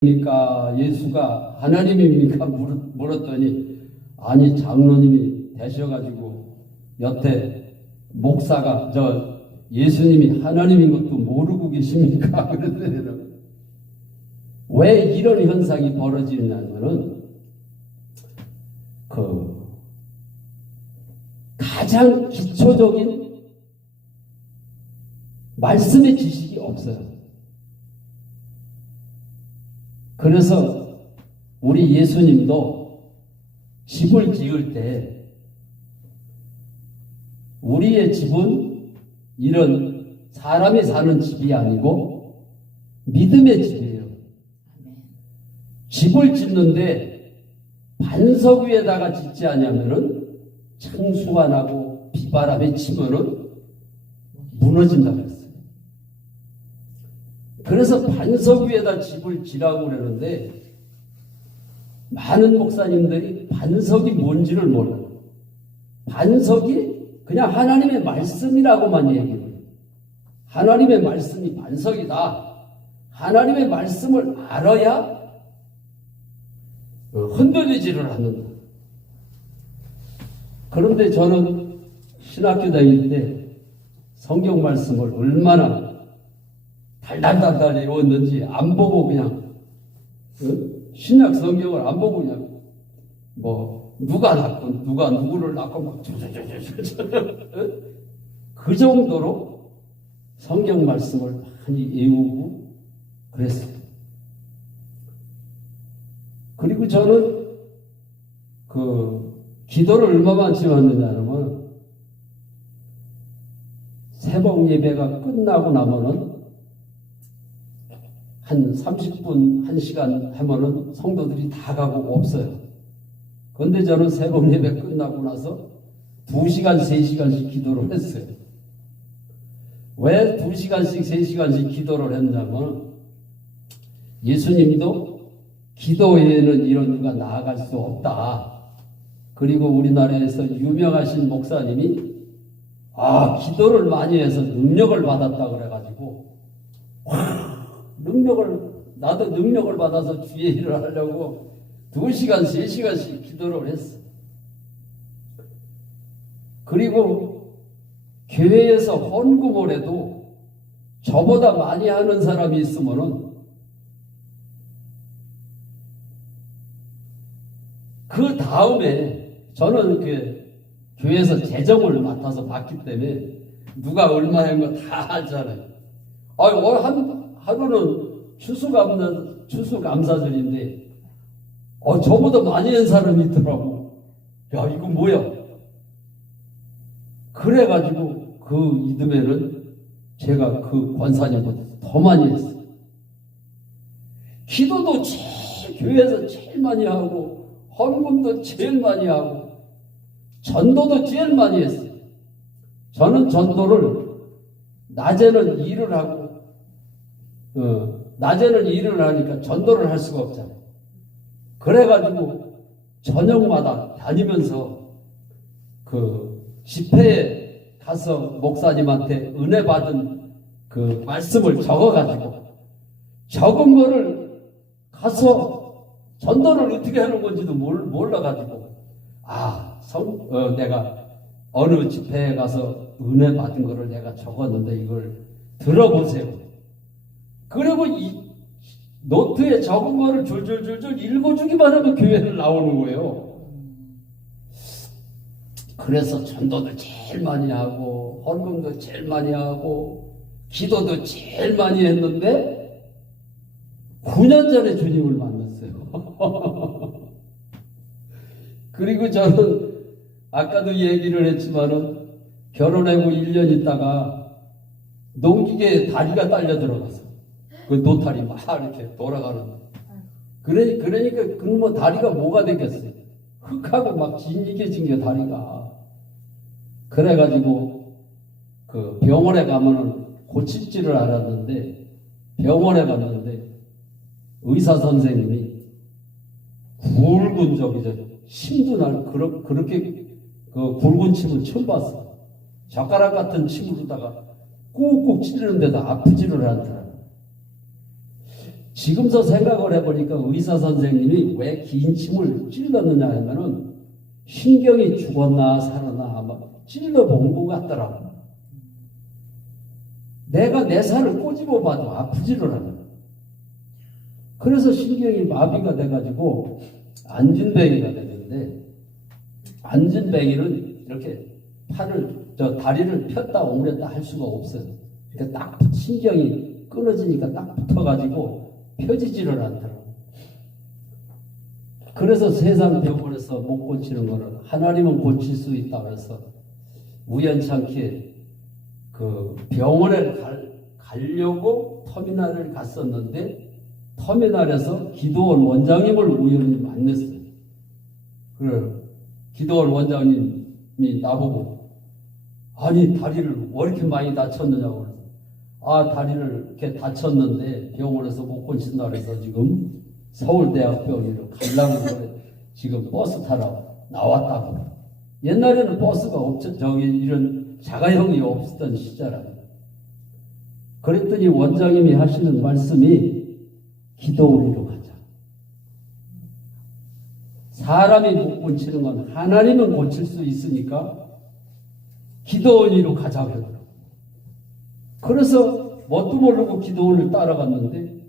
그러니까 예수가 하나님입니까? 물었더니 아니 장로님이 되셔가지고 여태 목사가 예수님이 하나님인 것도 모르고 계십니까? 그러더래요. 왜 이런 현상이 벌어지냐면은 가장 기초적인 말씀의 지식이 없어요. 그래서 우리 예수님도 집을 지을 때 우리의 집은 이런 사람이 사는 집이 아니고 믿음의 집이에요. 집을 짓는데 반석 위에다가 짓지 않으면은 창수가 나고 비바람이 치면은 무너진다고 했어요. 그래서 반석 위에다 집을 지라고 그러는데 많은 목사님들이 반석이 뭔지를 몰라요. 반석이 그냥 하나님의 말씀이라고만 얘기해요. 하나님의 말씀이 반석이다. 하나님의 말씀을 알아야 흔들리지를 않는다. 그런데 저는 신학교 다닐 때 성경 말씀을 얼마나 달달달달 외웠는지 안 보고 그냥 신약 성경을 안 보고 그냥 누가 낳고 누가 누구를 낳고 막 그 정도로 성경 말씀을 많이 외우고 그랬어요. 그리고 저는 기도를 얼마만치 했느냐면 새벽 예배가 끝나고 나면은 한 30분, 1시간 하면은 성도들이 다 가고 없어요. 그런데 저는 새벽 예배 끝나고 나서 2시간, 3시간씩 기도를 했어요. 왜 2시간씩, 3시간씩 기도를 했냐면 예수님도 기도 외에는 이런 누가 나아갈 수 없다. 그리고 우리나라에서 유명하신 목사님이 기도를 많이 해서 능력을 받았다 그래가지고 나도 능력을 받아서 주의 일을 하려고 2시간, 3시간씩 기도를 했어. 그리고 교회에서 헌금을 해도 저보다 많이 하는 사람이 있으면은 그 다음에 저는 교회에서 재정을 맡아서 받기 때문에 누가 얼마 한 거 다 알잖아요. 하루는 추수감사절인데 저보다 많이 한 사람이 있더라고. 야, 이거 뭐야? 그래가지고 그 이듬해는 제가 그 권사님보다 더 많이 했어요. 기도도 교회에서 제일 많이 하고 헌금도 제일 많이 하고 전도도 제일 많이 했어요. 저는 전도를 낮에는 일을 하고 낮에는 일을 하니까 전도를 할 수가 없잖아요. 그래가지고 저녁마다 다니면서 집회에 가서 목사님한테 은혜 받은 말씀을 적어가지고 적은 거를 가서 전도를 어떻게 하는 건지도 몰라가지고 내가 어느 집회에 가서 은혜 받은 거를 내가 적었는데 이걸 들어보세요. 그리고 이 노트에 적은 거를 줄줄줄줄 읽어주기만 하면 교회를 나오는 거예요. 그래서 전도도 제일 많이 하고 헌금도 제일 많이 하고 기도도 제일 많이 했는데 9년 전에 주님을 만났어요. 그리고 저는 아까도 얘기를 했지만은 결혼하고 1년 있다가 농기계에 다리가 딸려 들어가서 그 노탈이 막 이렇게 돌아가는. 그러니까 다리가 뭐가 되겠어요? 흙하고 막 진이게진 게 다리가. 그래가지고 병원에 가면은 고칠 줄을 알았는데 병원에 갔는데 의사 선생님이 굵은 침도 날 그렇게 굵은 침을 처음 봤어. 젓가락 같은 침으로다가 꾹꾹 찌르는 데도 아프지를 않더라. 지금서 생각을 해보니까 의사 선생님이 왜 긴 침을 찔렀느냐 하면은 신경이 죽었나 살았나 아마 찔러본 것 같더라고. 내가 내 살을 꼬집어 봐도 아프지를 않아. 그래서 신경이 마비가 돼가지고 안진뱅이가 되는데, 안진뱅이는 이렇게 다리를 폈다 오므렸다 할 수가 없어요. 그러니까 딱 신경이 끊어지니까 딱 붙어가지고 펴지지를 않더라고. 그래서 세상 병원에서 못 고치는 거를 하나님은 고칠 수 있다 그래서 우연찮게 그 병원에 가려고 터미널을 갔었는데, 터미널에서 기도원 원장님을 우연히 만났어요. 그래, 기도원 원장님이 나보고, 아니 다리를 왜 이렇게 많이 다쳤느냐고 그래서, 다리를 이렇게 다쳤는데 병원에서 못 고친다 그래서 지금 서울대학병원으로 가려고 그래. 지금 버스 타러 나왔다고. 옛날에는 버스가 이런 자가용이 없었던 시절. 그랬더니 원장님이 하시는 말씀이 기도원으로 가자. 사람이 못 고치는 건 하나님은 고칠 수 있으니까 기도원으로 가자 그러더라고요. 그래서 뭣도 모르고 기도원을 따라갔는데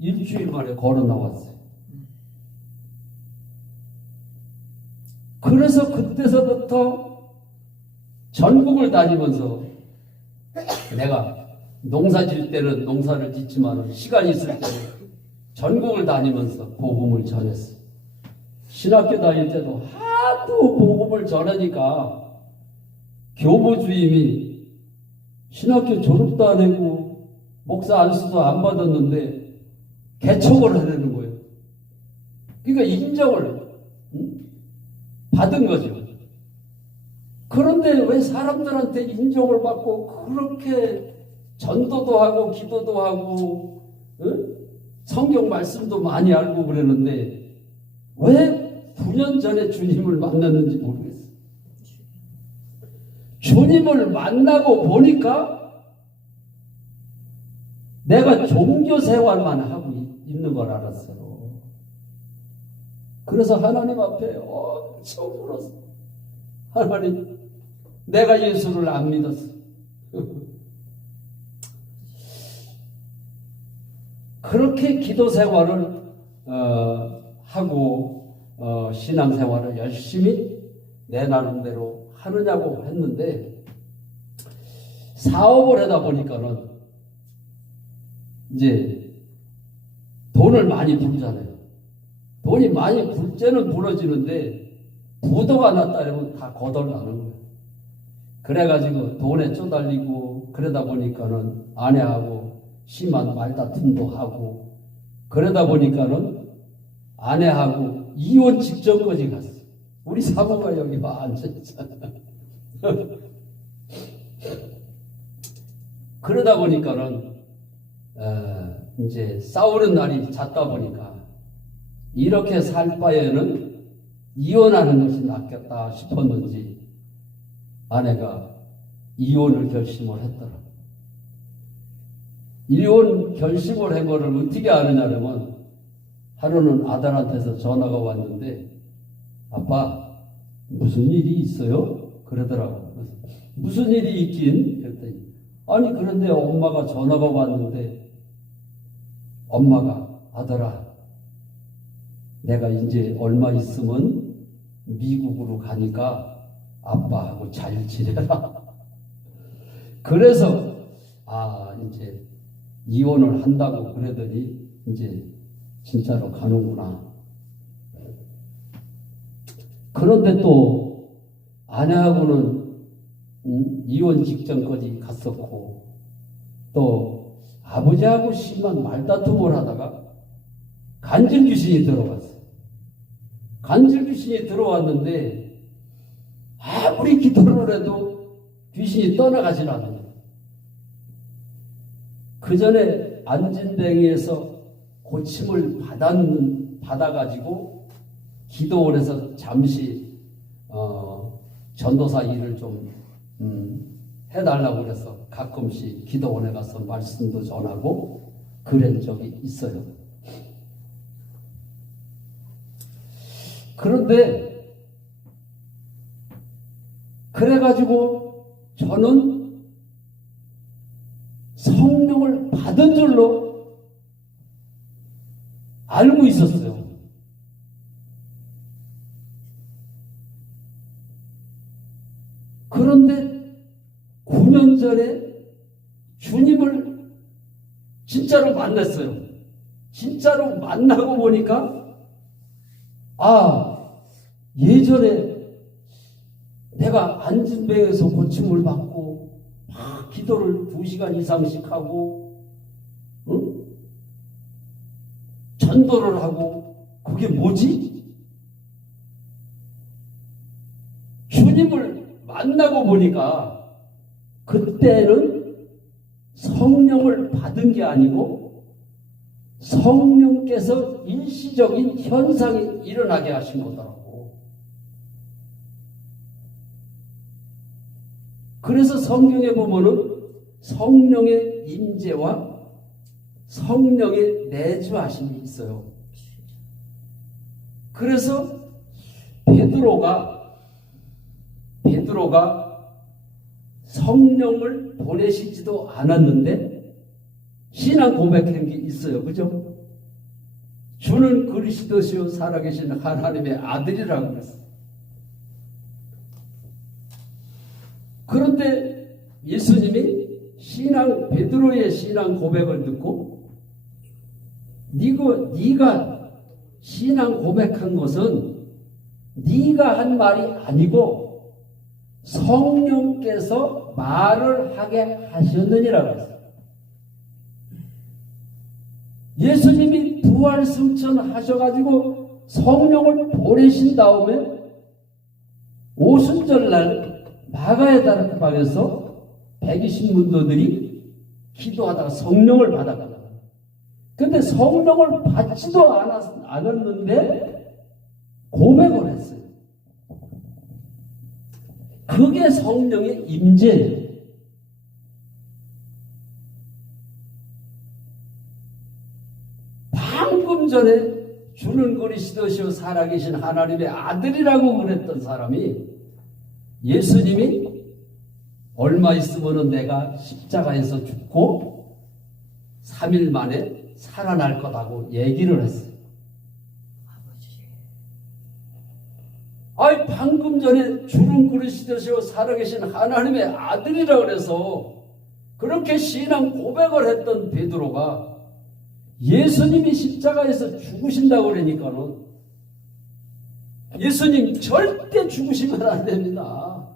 일주일 만에 걸어 나왔어요. 그래서 그때서부터 전국을 다니면서 내가 농사 질 때는 농사를 짓지만 시간이 있을 때는 전국을 다니면서 복음을 전했어요. 신학교 다닐 때도 하도 복음을 전하니까 교무주임이 신학교 졸업도 안 하고 목사 안수도 안 받았는데 개척을 하려는 거예요. 그러니까 인정을 받은 거죠. 그런데 왜 사람들한테 인정을 받고 그렇게 전도도 하고 기도도 하고 성경 말씀도 많이 알고 그러는데 왜 9년 전에 주님을 만났는지 모르겠어요. 주님을 만나고 보니까 내가 종교 생활만 하고 있는 걸 알았어요. 그래서 하나님 앞에 엄청 울었어. 하나님, 내가 예수를 안 믿었어. 그렇게 기도 생활을 하고 신앙 생활을 열심히 내 나름대로 하느냐고 했는데, 사업을 하다 보니까는 이제 돈을 많이 불잖아요. 돈이 많이 불 때는 부러지는데 부도가 났다면 다 거덜나는 거예요. 그래가지고 돈에 쪼달리고 그러다 보니까는 아내하고 심한 말다툼도 하고 그러다 보니까는 아내하고 이혼 직전까지 갔어요. 우리 사모가 여기 앉아있잖아. 그러다 보니까는 이제 싸우는 날이 잦다 보니까 이렇게 살 바에는 이혼하는 것이 낫겠다 싶었는지 아내가 이혼을 결심을 했더라. 이혼 결심을 한 거를 어떻게 아느냐면 하루는 아들한테서 전화가 왔는데 아빠 무슨 일이 있어요? 그러더라고. 그래서 무슨 일이 있긴? 그랬더니 아니 그런데 엄마가 전화가 왔는데 엄마가 아들아 내가 이제 얼마 있으면 미국으로 가니까 아빠하고 잘 지내라. 그래서 이제 이혼을 한다고 그러더니 이제 진짜로 가는구나. 그런데 또 아내하고는 이혼 직전까지 갔었고 또 아버지하고 심한 말다툼을 하다가 간질 귀신이 들어왔어요. 간질 귀신이 들어왔는데 아무리 기도를 해도 귀신이 떠나가질 않아요. 그 전에 안진뱅이에서 고침을 받아가지고 기도원에서 잠시 전도사 일을 좀 해달라고 그래서 가끔씩 기도원에 가서 말씀도 전하고 그런 적이 있어요. 그런데 그래가지고 저는 성령을 받은 줄로 알고 있었어요. 그런데 9년 전에 주님을 진짜로 만났어요. 진짜로 만나고 보니까 예전에 내가 안진뱅에서 고침을 받고 막 기도를 2시간 이상씩 하고 전도를 하고 그게 뭐지? 주님을 만나고 보니까 그때는 성령을 받은 게 아니고 성령께서 일시적인 현상이 일어나게 하신 거더라고. 그래서 성경에 보면은 성령의 임재와 성령의 내주하심이 있어요. 그래서 베드로가 성령을 보내시지도 않았는데 신앙 고백한 게 있어요. 그죠? 주는 그리스도시요 살아계신 하나님의 아들이라고 그랬어요. 그런데 예수님이 베드로의 신앙 고백을 듣고 네가 신앙 고백한 것은 네가 한 말이 아니고 성령께서 말을 하게 하셨느니라고 했어요. 예수님이 부활 승천하셔가지고 성령을 보내신 다음에 오순절날 마가의 다락방에서 120문도들이 기도하다가 성령을 받아가요. 근데 성령을 받지도 않았는데 고백을 했어요. 그게 성령의 임재예요. 방금 전에 주는 그리스도시요 살아계신 하나님의 아들이라고 그랬던 사람이 예수님이 얼마 있으면은 내가 십자가에서 죽고 3일 만에 살아날 거다고 얘기를 했어요. 방금 전에 주는 그리스도시요 살아계신 하나님의 아들이라고 그래서 그렇게 신앙 고백을 했던 베드로가 예수님이 십자가에서 죽으신다고 그러니까는 예수님 절대 죽으시면 안 됩니다.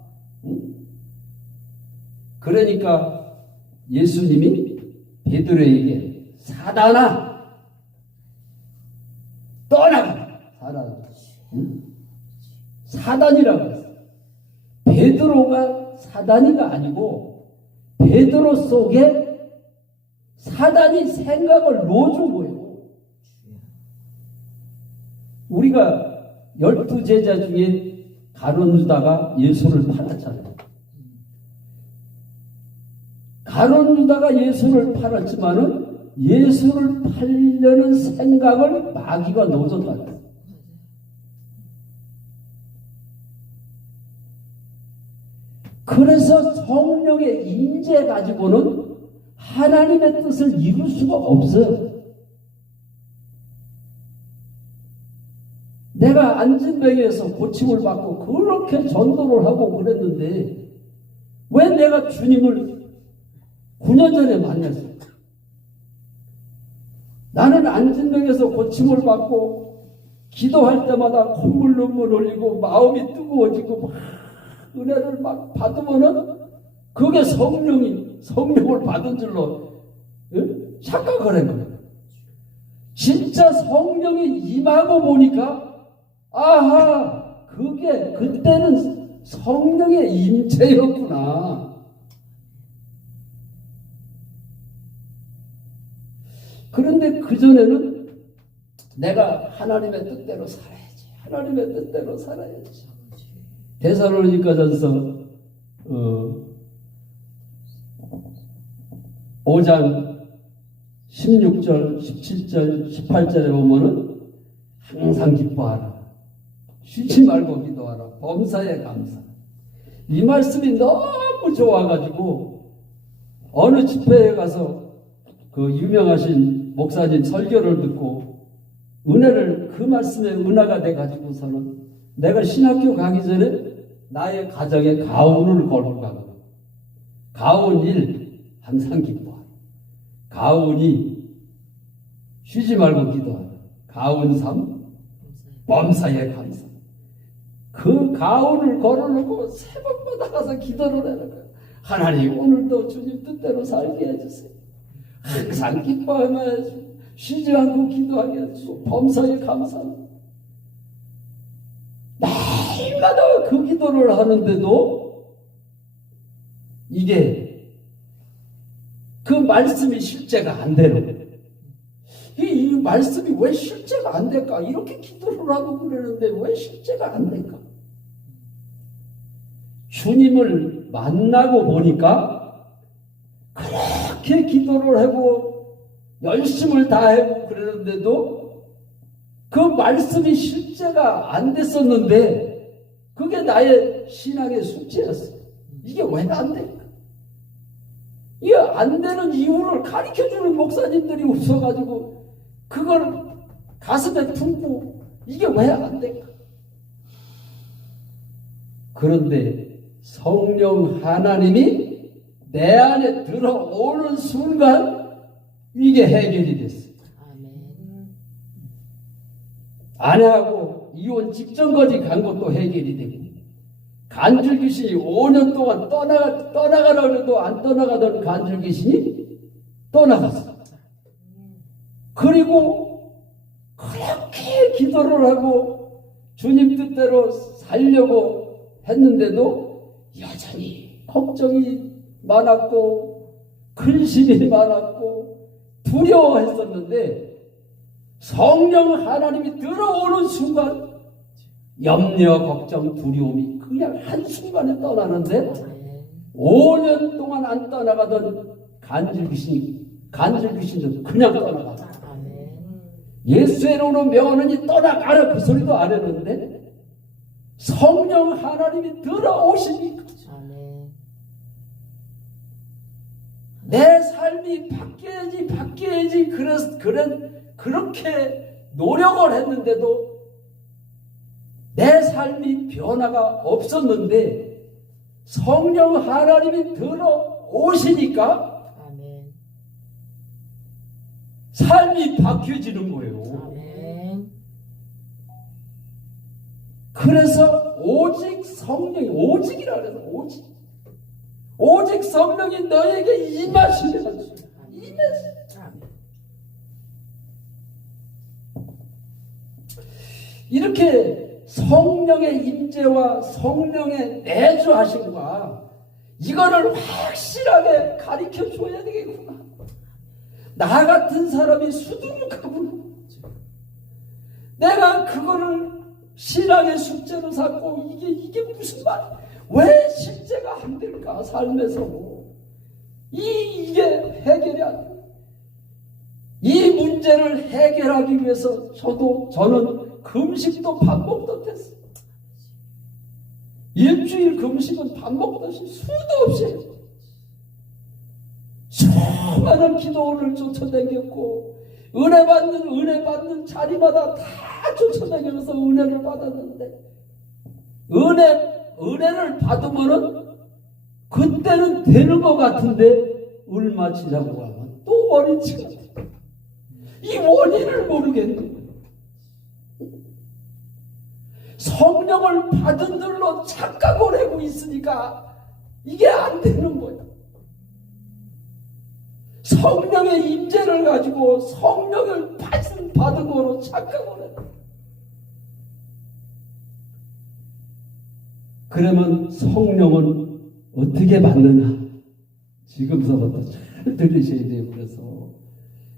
그러니까 예수님이 베드로에게 사단아 떠나가. 사단이라고 했어요. 베드로가 사단이가 아니고 베드로 속에 사단이 생각을 넣어준 거예요. 우리가 12제자 중에 가룟 유다가 예수를 팔았잖아요. 가룟 유다가 예수를 팔았지만은 예수를 팔려는 생각을 마귀가 넣어줬다. 그래서 성령의 임재 가지고는 하나님의 뜻을 이룰 수가 없어요. 내가 안진뱅이에서 고침을 받고 그렇게 전도를 하고 그랬는데 왜 내가 주님을 9년 전에 만났을까? 나는 안진뱅에서 고침을 받고 기도할 때마다 콧물 눈물 흘리고 마음이 뜨거워지고 막 은혜를 막 받으면은 그게 성령을 받은 줄로 착각을 한 거예요. 진짜 성령이 임하고 보니까 그때는 성령의 임재였구나. 그런데 그전에는 내가 하나님의 뜻대로 살아야지. 하나님의 뜻대로 살아야지. 데살로니가전서 5장 16절, 17절, 18절에 보면은 항상 기뻐하라. 쉬지 말고 기도하라. 범사에 감사. 이 말씀이 너무 좋아가지고 어느 집회에 가서 그 유명하신 목사님 설교를 듣고 은혜를 그 말씀에 은혜가 돼가지고서는 내가 신학교 가기 전에 나의 가정에 가훈을 걸고 가는 거야. 가훈 1 항상 기도하라. 가훈 2 쉬지 말고 기도하라. 가훈 3 범사에 감사. 그 가훈을 걸어놓고 새벽마다 가서 기도를 하는 거야. 하나님 오늘도 주님 뜻대로 살게 해주세요. 항상 기뻐하며 쉬지 않고 기도하게 해주시고 범사에 감사합니다. 날마다 그 기도를 하는데도 이게 그 말씀이 실제가 안 되는 거예요. 이 말씀이 왜 실제가 안 될까? 이렇게 기도를 하고 그러는데 왜 실제가 안 될까? 주님을 만나고 보니까 그렇게 기도를 하고 열심을 다하고 그러는데도 그 말씀이 실제가 안 됐었는데 그게 나의 신앙의 숙제였어요. 이게 왜 안 될까? 이게 안 되는 이유를 가르쳐주는 목사님들이 없어가지고 그걸 가슴에 품고 이게 왜 안 될까? 그런데 성령 하나님이 내 안에 들어오는 순간 이게 해결이 됐어요. 아내하고 이혼 직전까지 간 것도 해결이 되고 간질 귀신이 5년 동안 떠나가라 해도 안 떠나가던 간질 귀신이 떠나갔어. 그리고 그렇게 기도를 하고 주님 뜻대로 살려고 했는데도 여전히 걱정이 많았고 근심이 많았고 두려워했었는데 성령 하나님이 들어오는 순간 염려, 걱정, 두려움이 그냥 한순간에 떠나는데 5년 동안 안 떠나가던 간질 귀신도 그냥 떠나가다. 예수의 이름으로 명하느니 떠나가라 그 소리도 안 했는데 성령 하나님이 들어오시니까 내 삶이 바뀌어야지 그렇게 노력을 했는데도 내 삶이 변화가 없었는데 성령 하나님이 들어오시니까 삶이 바뀌어지는 거예요. 그래서 오직 성령이 오직이라 그래서 오직 성령이 너에게 임하시면 이렇게 성령의 임재와 성령의 내주하심과 이거를 확실하게 가르쳐 줘야 되겠구나. 나 같은 사람이 수두룩하구나. 내가 그거를 신앙의 숙제로 삼고 이게 무슨 말이야? 왜 실제가 안 될까? 삶에서 이게 해결이 안 돼. 이 문제를 해결하기 위해서 저는 금식도 밥 먹듯 했어요. 일주일 금식은 밥 먹듯이 수도 없이 했어요. 수많은 기도를 쫓아다녔고 은혜 받는 자리마다 다 쫓아다니면서 은혜를 받았는데 은혜를 받으면은 그때는 되는 것 같은데 얼마 지나고 가면 또 원인치가 돼. 이 원인을 모르겠는 거예요. 성령을 받은 들로 착각을 하고 있으니까 이게 안 되는 거예요. 성령의 임재를 가지고 성령을 받은 거로 착각을 해요. 그러면 성령은 어떻게 받느냐? 지금서부터 잘 들으셔야 돼요. 그래서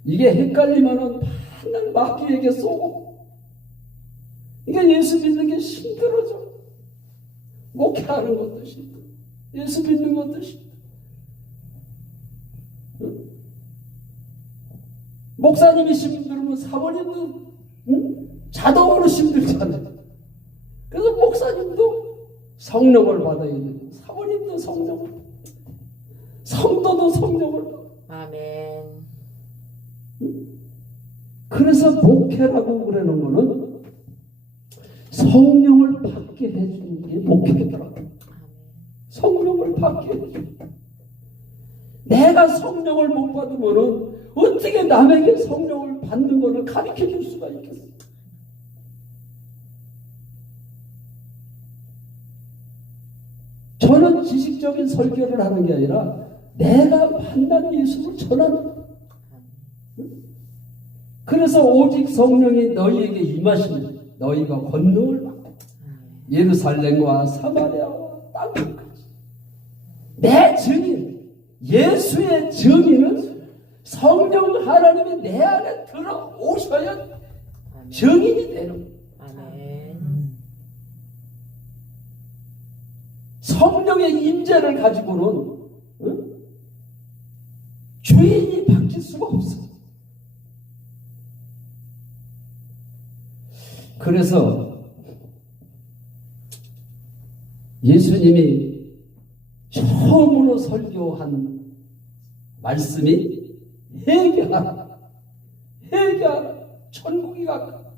이게 헷갈리면은 맨날 마귀에게 쏘고 이게 예수 믿는 게 힘들어져. 목회하는 것도 힘들어. 예수 믿는 것도 힘들어. 목사님이 힘들면 사모님도 자동으로 힘들잖아요. 목사님도 성령을 받아야 되고 사모님도 성령을, 성도도 성령을 받아야 돼. 아멘. 그래서 목회라고 그러는 거는 성령을 받게 해주는 게 목회더라고요. 성령을 받게 해주는. 내가 성령을 못 받으면 어떻게 남에게 성령을 받는 것을 가르쳐 줄 수가 있겠어요? 저는 지식적인 설교를 하는 게 아니라 내가 만난 예수를 전하는 거예요. 그래서 오직 성령이 너희에게 임하시면 너희가 권능을 받고 예루살렘과 사마리아와 땅끝까지 내 증인, 예수의 증인은 성령 하나님이 내 안에 들어오셔야 증인이 되는 거예요. 성령의 임재를 가지고는 주인이 바뀔 수가 없어. 그래서 예수님이 처음으로 설교한 말씀이 회개하라, 회개하라, 천국이 가까워.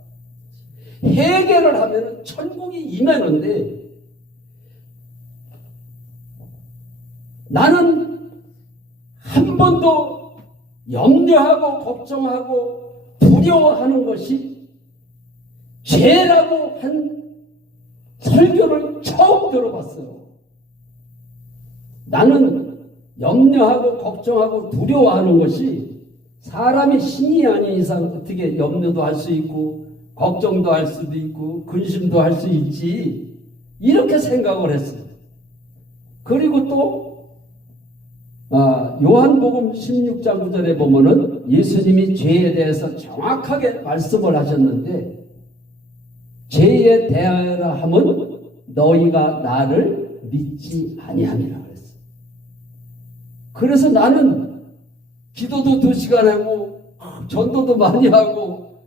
회개를 하면 천국이 임하는데 나는 한 번도 염려하고 걱정하고 두려워하는 것이 죄라고 한 설교를 처음 들어봤어요. 나는 염려하고 걱정하고 두려워하는 것이 사람이 신이 아닌 이상 어떻게 염려도 할 수 있고 걱정도 할 수도 있고 근심도 할 수 있지, 이렇게 생각을 했어요. 그리고 또 요한복음 16장 9절에 보면은 예수님이 죄에 대해서 정확하게 말씀을 하셨는데, 죄에 대하여라 하면 너희가 나를 믿지 아니함이라 그랬어요. 그래서 나는 기도도 2시간 하고 전도도 많이 하고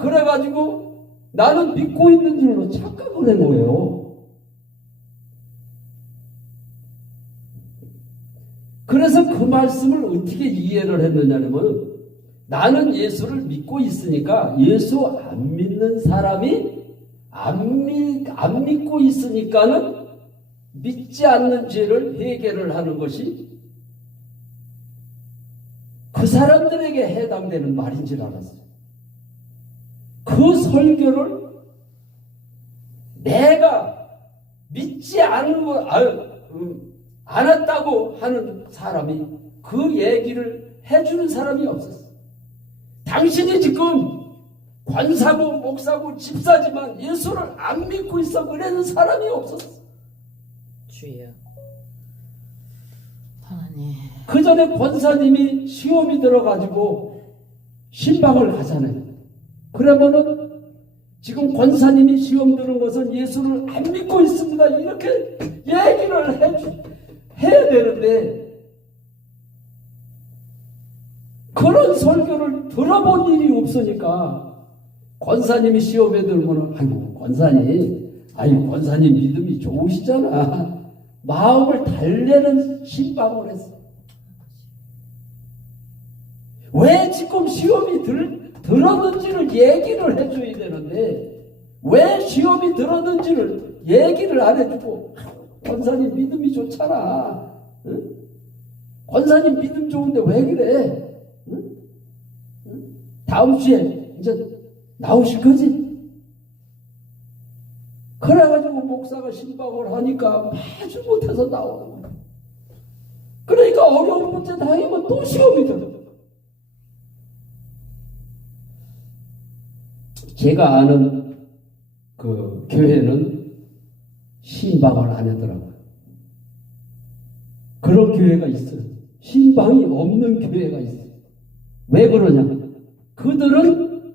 그래가지고 나는 믿고 있는 줄로 착각을 한 거예요. 그래서 그 말씀을 어떻게 이해를 했느냐면, 나는 예수를 믿고 있으니까 예수 안 믿는 사람이 안 믿고 있으니까는 믿지 않는 죄를 회개를 하는 것이 그 사람들에게 해당되는 말인 줄 알았어요. 그 설교를 내가 믿지 않았다고 하는 사람이 그 얘기를 해주는 사람이 없었어요. 당신이 지금 권사고 목사고 집사지만 예수를 안 믿고 있어 그러는 사람이 없었어. 주여 하나님. 그 전에 권사님이 시험이 들어가지고 신방을 가잖아요. 그러면은 지금 권사님이 시험 들은 것은 예수를 안 믿고 있습니다, 이렇게 얘기를 해야 되는데, 그런 설교를 들어본 일이 없으니까 권사님이 시험에 들면 권사님 믿음이 좋으시잖아, 마음을 달래는 신방을 했어. 왜 지금 시험이 들었는지를 얘기를 해줘야 되는데 왜 시험이 들었는지를 얘기를 안 해주고 권사님 믿음이 좋잖아, 응? 권사님 믿음 좋은데 왜 그래? 응? 다음 주에 이제 나오실 거지? 그래가지고 목사가 신방을 하니까 마주 못해서 나오는 거야. 그러니까 어려운 문제 당하면 또 시험이 들어. 제가 아는 그 교회는 신방을 안 하더라고요. 그런 교회가 있어요. 신방이 없는 교회가 있어요. 왜 그러냐? 그들은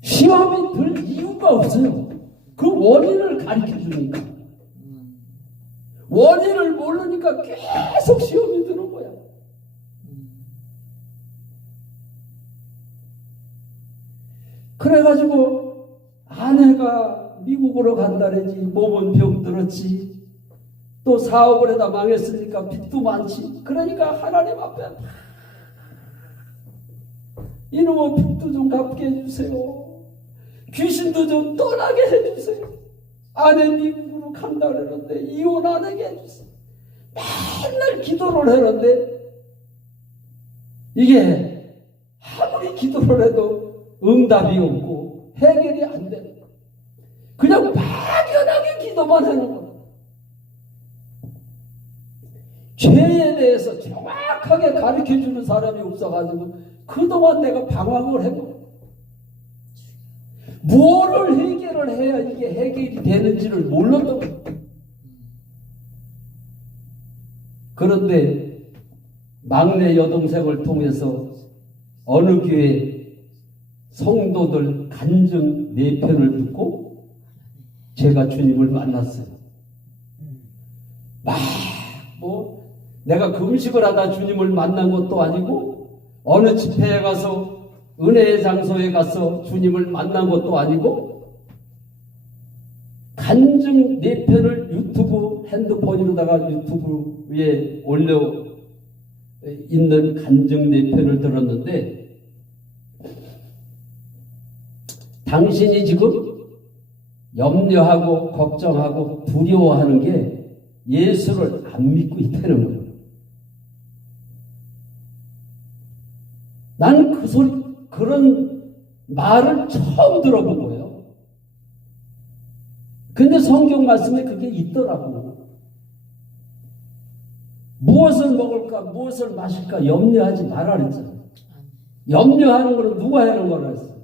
시험이 들 이유가 없어요. 그 원인을 가르쳐 주니까. 원인을 모르니까 계속 시험이 드는 거야. 그래가지고 아내가 미국으로 간다래지. 몸은 병들었지. 또 사업을 해다 망했으니까 빚도 많지. 그러니까 하나님 앞에 이놈의 빚도 좀 갚게 해주세요. 귀신도 좀 떠나게 해주세요. 아내 미국으로 간다 그러는데 이혼 안 하게 해주세요. 맨날 기도를 하는데 이게 아무리 기도를 해도 응답이 없고 해결이 안 되는 거예요. 그냥 막연하게 기도만 하는 거예요. 죄에 대해서 정확하게 가르쳐주는 사람이 없어가지고 그동안 내가 방황을 해요. 뭐를 해결을 해야 이게 해결이 되는지를 몰랐던 거예요. 그런데 막내 여동생을 통해서 어느 교회 성도들 간증 4편을 듣고 제가 주님을 만났어요. 내가 금식을 하다 주님을 만난 것도 아니고 어느 집회에 가서 은혜의 장소에 가서 주님을 만난 것도 아니고 간증 4편을 유튜브 핸드폰으로다가 유튜브에 올려 있는 간증 4편을 들었는데 당신이 지금 염려하고 걱정하고 두려워하는 게 예수를 안 믿고 있다는 거예요. 나는 그런 말을 처음 들어본 거예요. 근데 성경 말씀에 그게 있더라고. 무엇을 먹을까, 무엇을 마실까 염려하지 말라 그랬잖아. 염려하는 거는 누가 하는 거라 했어?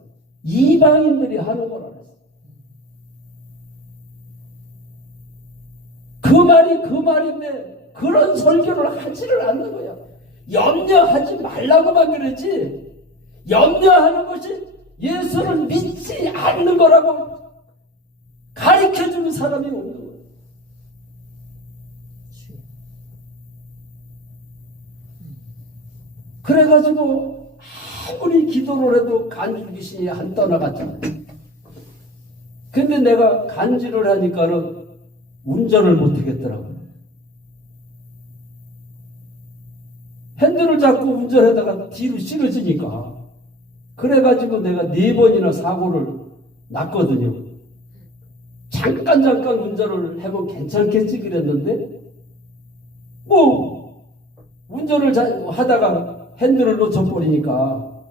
이방인들이 하는 거라 했어. 그 말인데 그런 설교를 하지를 않는 거야. 염려하지 말라고만 그러지 염려하는 것이 예수를 믿지 않는 거라고 가르쳐주는 사람이 없는 거예요. 그래가지고 아무리 기도를 해도 간질 귀신이 안 떠나갔잖아요. 근데 내가 간질을 하니까는 운전을 못 하겠더라고요. 핸들을 잡고 운전하다가 뒤로 실어지니까. 그래가지고 내가 4번이나 사고를 났거든요. 잠깐 운전을 해보면 괜찮겠지 그랬는데 운전을 하다가 핸들을 놓쳐버리니까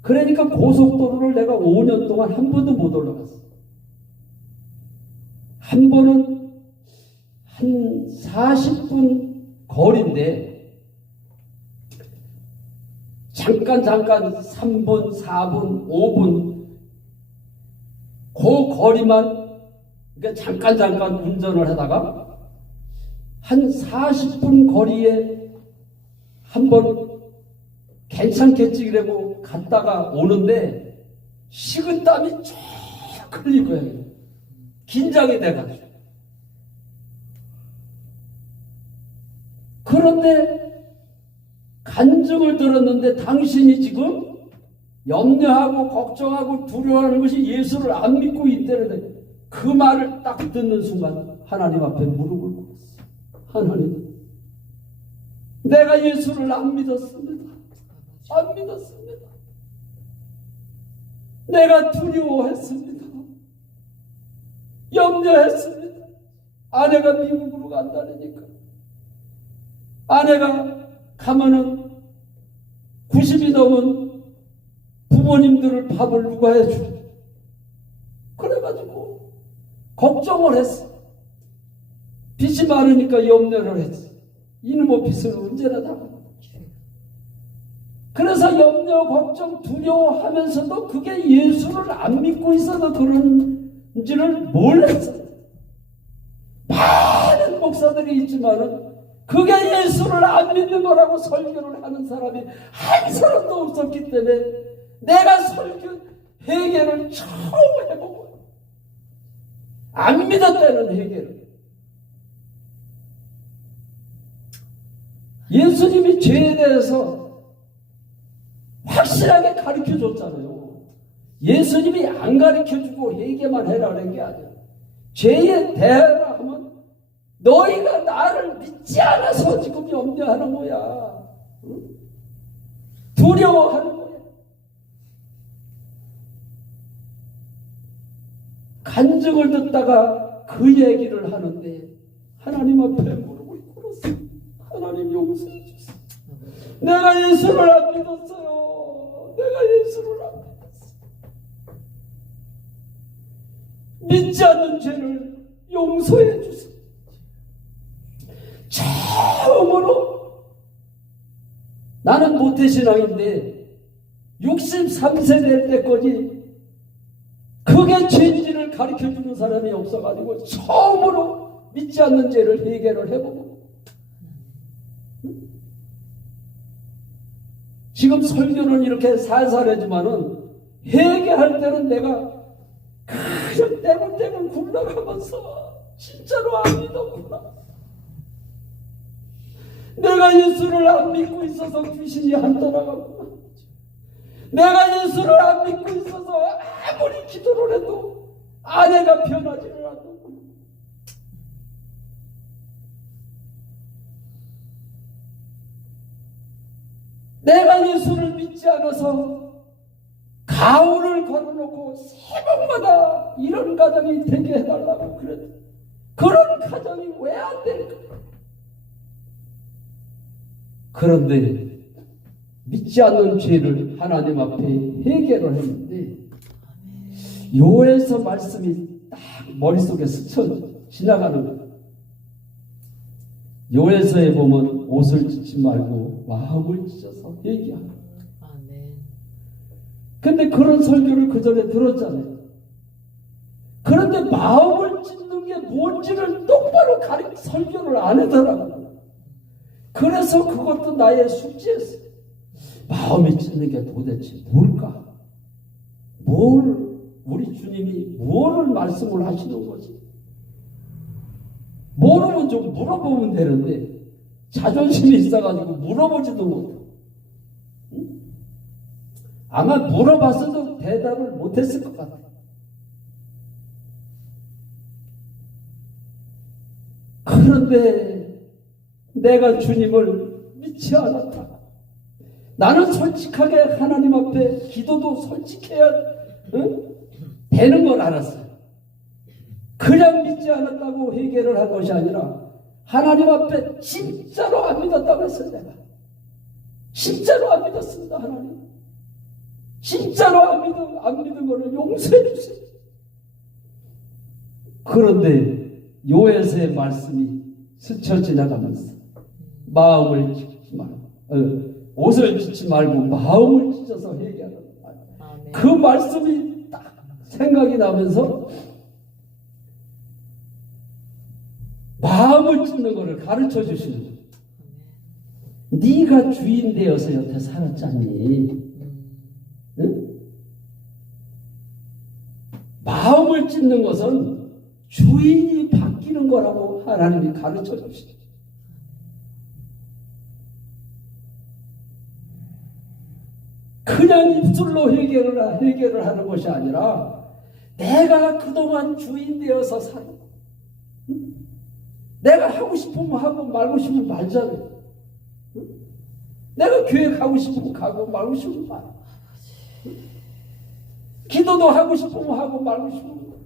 그러니까 고속도로를 내가 5년 동안 한 번도 못 올라갔어. 한 번은 한 40분 거리인데 잠깐 3분, 4분, 5분 그 거리만 그러니까 잠깐 운전을 하다가 한 40분 거리에 한번 괜찮겠지 그러고 갔다가 오는데 식은땀이 쭉 흘릴 거예요. 긴장이 돼가지고. 그런데 간증을 들었는데 당신이 지금 염려하고 걱정하고 두려워하는 것이 예수를 안 믿고 있다는데 그 말을 딱 듣는 순간 하나님 앞에 무릎을 꿇었어. 하나님, 내가 예수를 안 믿었습니다. 안 믿었습니다. 내가 두려워했습니다. 염려했습니다. 아내가 미국으로 간다니까. 아내가 가면은 90이 넘은 부모님들을 밥을 누가 해줘? 그래가지고 걱정을 했어. 빚이 많으니까 염려를 했어. 이놈의 빚을 언제나 다. 그래서 염려, 걱정, 두려워하면서도 그게 예수를 안 믿고 있어서 그런지를 몰랐어요. 많은 목사들이 있지만은 그게 예수를 안 믿는 거라고 설교를 하는 사람이 한 사람도 없었기 때문에 내가 설교 해결을 처음 해보고 안 믿었다는 해결을. 예수님이 죄에 대해서 확실하게 가르쳐 줬잖아요. 예수님이 안 가르쳐주고 얘기만 해라 그런 게 아니야. 죄에 대하라 하면 너희가 나를 믿지 않아서 지금 염려하는 거야. 응? 두려워하는 거야. 간증을 듣다가 그 얘기를 하는데 하나님 앞에 무릎을 꿇었어. 하나님 용서해 주세요. 내가 예수를 안 믿었어요. 내가 예수를 안 믿었어요. 믿지 않는 죄를 용서해 주세요. 처음으로 나는 모태신앙인데 63세 될 때까지 그게 죄인지를 가르쳐주는 사람이 없어가지고 처음으로 믿지 않는 죄를 해결을 해보고 지금 설교는 이렇게 살살하지만은 회개할 때는 내가 그냥 떼굴떼굴 굴러가면서 진짜로 안 믿었구나. 내가 예수를 안 믿고 있어서 귀신이 안 떠나갔구나. 내가 예수를 안 믿고 있어서 아무리 기도를 해도 아내가 변하지를 않는구나. 내가 예수를 믿지 않아서 가훈을 걸어놓고 새벽마다 이런 가정이 되게 해달라고 그랬는데 그런 가정이 왜 안 될까? 그런데 믿지 않는 죄를 하나님 앞에 해결을 했는데 요에서 말씀이 딱 머릿속에 스쳐 지나가는 거예요. 요에서에 보면 옷을 찢지 말고 마음을 찢어서 얘기하는 거예요. 근데 그런 설교를 그 전에 들었잖아요. 그런데 마음을 찢는 게 뭔지를 똑바로 설교를 안 하더라고요. 그래서 그것도 나의 숙제였어요. 마음이 찢는 게 도대체 뭘까? 우리 주님이 뭐를 말씀을 하시는 거지? 모르면 좀 물어보면 되는데 자존심이 있어가지고 물어보지도 못해. 응? 아마 물어봤어도 대답을 못했을 것 같아요. 그런데 내가 주님을 믿지 않았다. 나는 솔직하게 하나님 앞에 기도도 솔직해야 되는 걸 알았어요. 그냥 믿지 않았다고 해결을 한 것이 아니라 하나님 앞에 진짜로 안 믿었다고 했어요. 내가 진짜로 안 믿었습니다. 하나님 진짜로 안 믿은 거를 용서해 주세요. 그런데 요에서의 말씀이 스쳐 지나가면서 마음을 찢지 말고 옷을 찢지 말고 마음을 찢어서 회개하라. 그 말씀이 딱 생각이 나면서 마음을 찢는 것을 가르쳐 주시는 거예요. 네가 주인 되어서 여태 살았잖니. 응? 마음을 찢는 것은 주인이 바뀌는 거라고 하나님이 가르쳐 주시죠. 그냥 입술로 해결을 하는 것이 아니라 내가 그동안 주인 되어서 살고 내가 하고 싶으면 하고 말고 싶으면 말잖아요. 내가 교회 가고 싶으면 가고 말고 싶으면 말. 기도도 하고 싶으면 하고 말고 싶으면 말.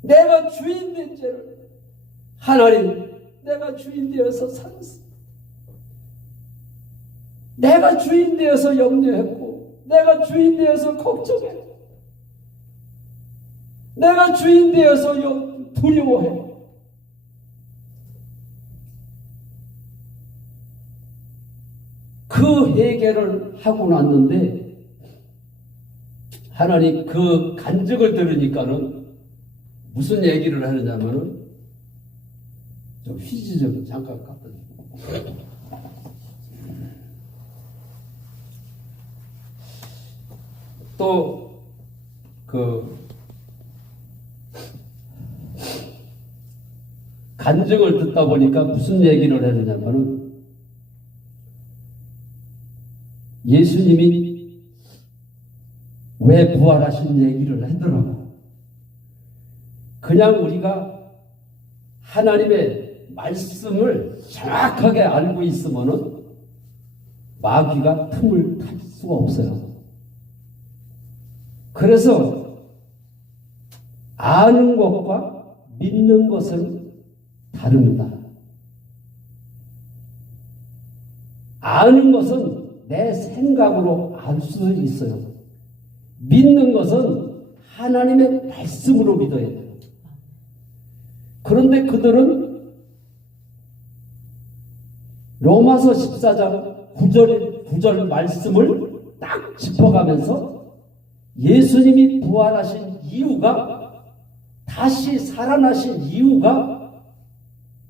내가 주인 된 죄를 하나님 내가 주인 되어서 살았어. 내가 주인 되어서 염려했고 내가 주인 되어서 걱정했고 내가 주인 되어서 두려워했고 그 해결을 하고 났는데 하나님 그 간증을 들으니까는 무슨 얘기를 하느냐면은 좀 휴지 좀 잠깐 갖다 주고 또 그 간증을 듣다 보니까 무슨 얘기를 하느냐면은 예수님이 왜 부활하신 얘기를 하더라고. 그냥 우리가 하나님의 말씀을 정확하게 알고 있으면은 마귀가 틈을 탈 수가 없어요. 그래서 아는 것과 믿는 것은 다릅니다. 아는 것은 내 생각으로 알 수 있어요. 믿는 것은 하나님의 말씀으로 믿어야 돼요. 그런데 그들은 로마서 14장 9절 말씀을 딱 짚어가면서 예수님이 부활하신 이유가, 다시 살아나신 이유가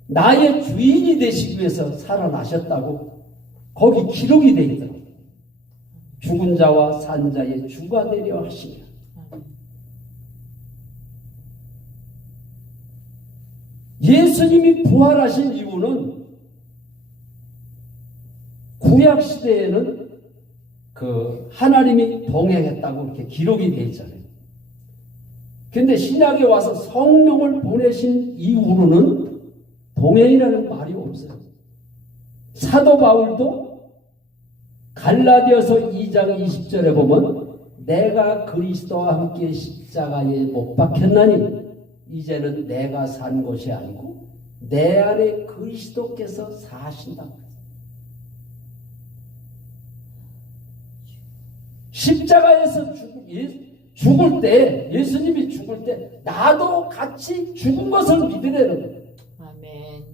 나의 주인이 되시기 위해서 살아나셨다고 거기 기록이 되어 있더라고요. 죽은 자와 산 자의 주가 되려 하시며. 예수님이 부활하신 이유는 구약 시대에는 그 하나님이 동행했다고 이렇게 기록이 되어 있잖아요. 그런데 신약에 와서 성령을 보내신 이후로는 동행이라는 말이 없어요. 사도 바울도 갈라디아서 2장 20절에 보면 내가 그리스도와 함께 십자가에 못 박혔나니 이제는 내가 산 것이 아니고 내 안에 그리스도께서 사신다고. 십자가에서 죽을 때, 예수님이 죽을 때 나도 같이 죽은 것을 믿으려는 거예요. 아멘.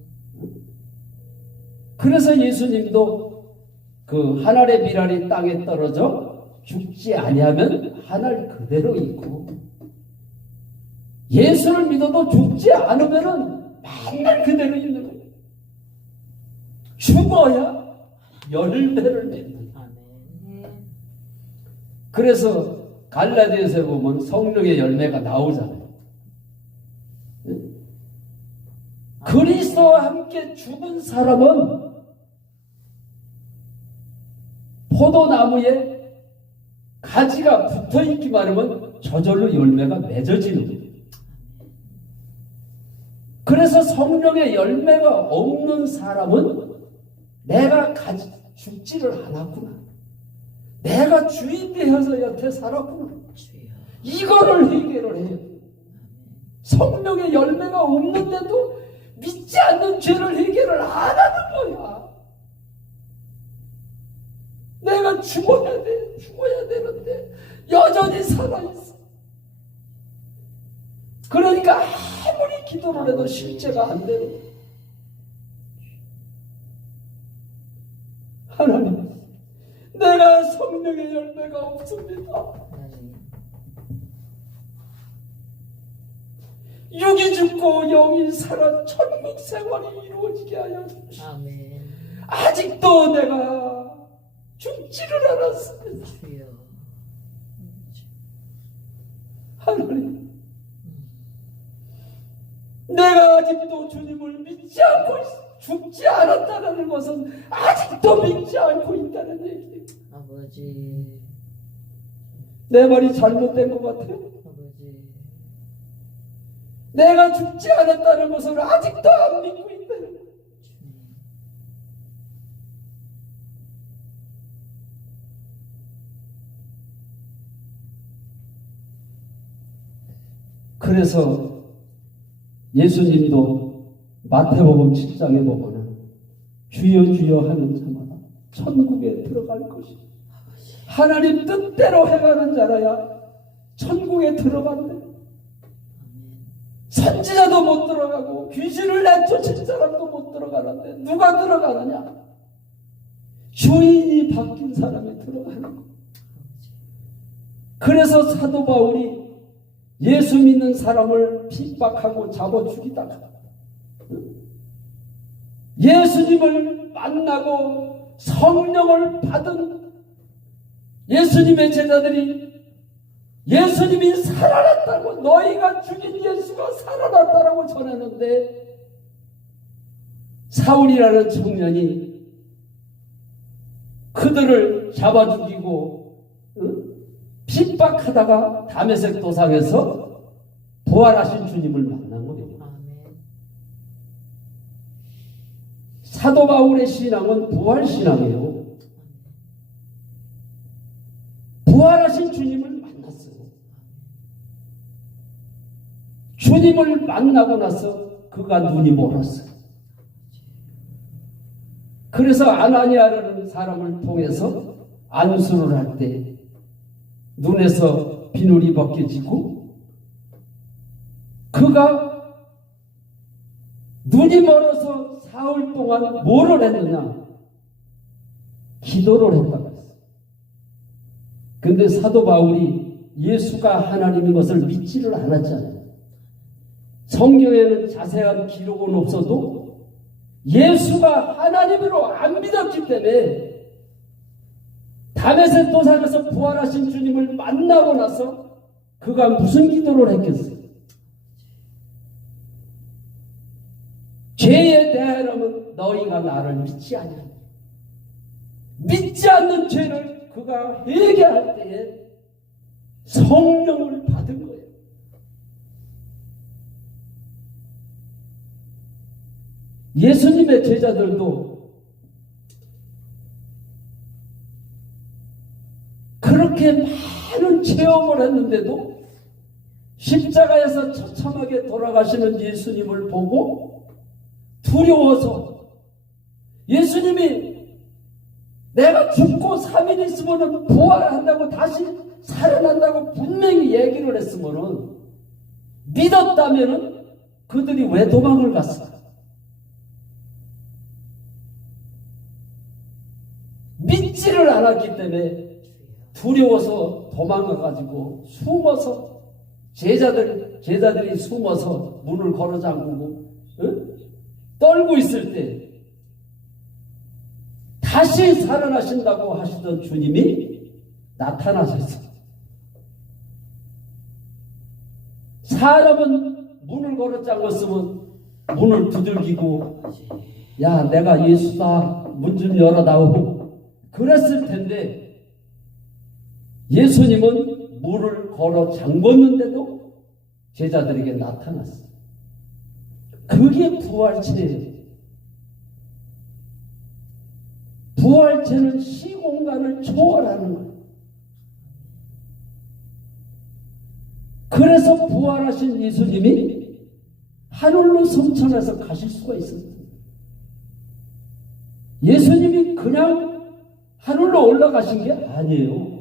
그래서 예수님도 그 하늘의 비랄이 땅에 떨어져 죽지 아니하면 하늘 그대로 있고, 예수를 믿어도 죽지 않으면은 맨날 그대로 있는 거예요. 죽어야 열매를 맺는 거예요. 아멘. 그래서 갈라디아서에 보면 성령의 열매가 나오잖아요. 그리스도와 함께 죽은 사람은 포도나무에 가지가 붙어있기만 하면 저절로 열매가 맺어지는 거예요. 그래서 성령의 열매가 없는 사람은 내가 죽지를 않았구나, 내가 주인 되어서 여태 살았구나, 이거를 해결을 해요. 성령의 열매가 없는데도 믿지 않는 죄를 해결을 안 하는 거야. 내가 죽어야 되는데 여전히 살아있어. 그러니까 아무리 기도를 해도 실제가 안 되는 거야. 하나님, 내가 성령의 열매가 없습니다. 육이 죽고 영이 살아 천국 생활이 이루어지게 하여 주시옵소서. 아멘. 아직도 내가 죽지를 않았습니다. 주여. 하나님, 내가 아직도 주님을 믿지 않고 죽지 않았다는 것은 아직도 믿지 않고 있다는 얘기예요. 아버지. 내 말이 잘못된 것 같아요. 아버지. 내가 죽지 않았다는 것을 아직도 안 믿고 있다는 거예요. 그래서 예수님도 마태복음 7장에 보면은 주여 주여 하는 자마다 천국에 들어갈 것이, 하나님 뜻대로 해가는 자라야 천국에 들어간대. 선지자도 못 들어가고 귀신을 내쫓은 사람도 못 들어가는데 누가 들어가느냐? 주인이 바뀐 사람이 들어가는 거. 그래서 사도 바울이 예수 믿는 사람을 핍박하고 잡아 죽이다가 예수님을 만나고 성령을 받은 예수님의 제자들이 예수님이 살아났다고, 너희가 죽인 예수가 살아났다라고 전했는데 사울이라는 청년이 그들을 잡아 죽이고 핍박하다가 다메섹 도상에서 부활하신 주님을 만난 거예요. 아멘. 사도 바울의 신앙은 부활 신앙이에요. 부활하신 주님을 만났어요. 주님을 만나고 나서 그가 눈이 멀었어요. 그래서 아나니아라는 사람을 통해서 안수를 할 때 눈에서 비늘이 벗겨지고 그가 눈이 멀어서 사흘 동안 뭐를 했느냐? 기도를 했다고 했어요. 근데 사도 바울이 예수가 하나님인 것을 믿지를 않았잖아요. 성경에는 자세한 기록은 없어도 예수가 하나님으로 안 믿었기 때문에 다메섹 도상에서 부활하신 주님을 만나고 나서 그가 무슨 기도를 했겠어요? 죄에 대하여는 너희가 나를 믿지 않냐. 믿지 않는 죄를 그가 회개할 때에 성령을 받은 거예요. 예수님의 제자들도 그렇게 많은 체험을 했는데도 십자가에서 처참하게 돌아가시는 예수님을 보고 두려워서 예수님이 내가 죽고 3일 있으면 부활한다고 다시 살아난다고 분명히 얘기를 했으면 믿었다면 그들이 왜 도망을 갔을까? 믿지를 않았기 때문에 두려워서 도망가가지고 숨어서 제자들이 숨어서 문을 걸어 잠그고 떨고 있을 때 다시 살아나신다고 하시던 주님이 나타나셨어요. 사람은 문을 걸어 잠갔으면 문을 두들기고 야 내가 예수다 문 좀 열어다오 그랬을 텐데 예수님은 문을 걸어 잠궜는데도 제자들에게 나타났어요. 그게 부활체예요. 부활체는 시공간을 초월하는 거예요. 그래서 부활하신 예수님이 하늘로 승천해서 가실 수가 있습니다. 예수님이 그냥 하늘로 올라가신 게 아니에요.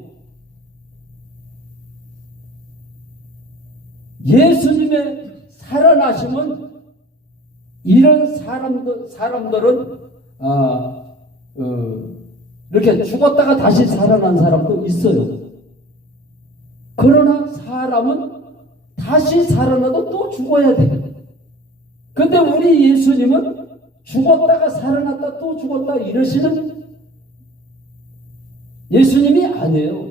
예수님의 살아나심은 이런 사람들은 이렇게 죽었다가 다시 살아난 사람도 있어요. 그러나 사람은 다시 살아나도 또 죽어야 돼요. 근데 우리 예수님은 죽었다가 살아났다 또 죽었다 이러시는 예수님이 아니에요.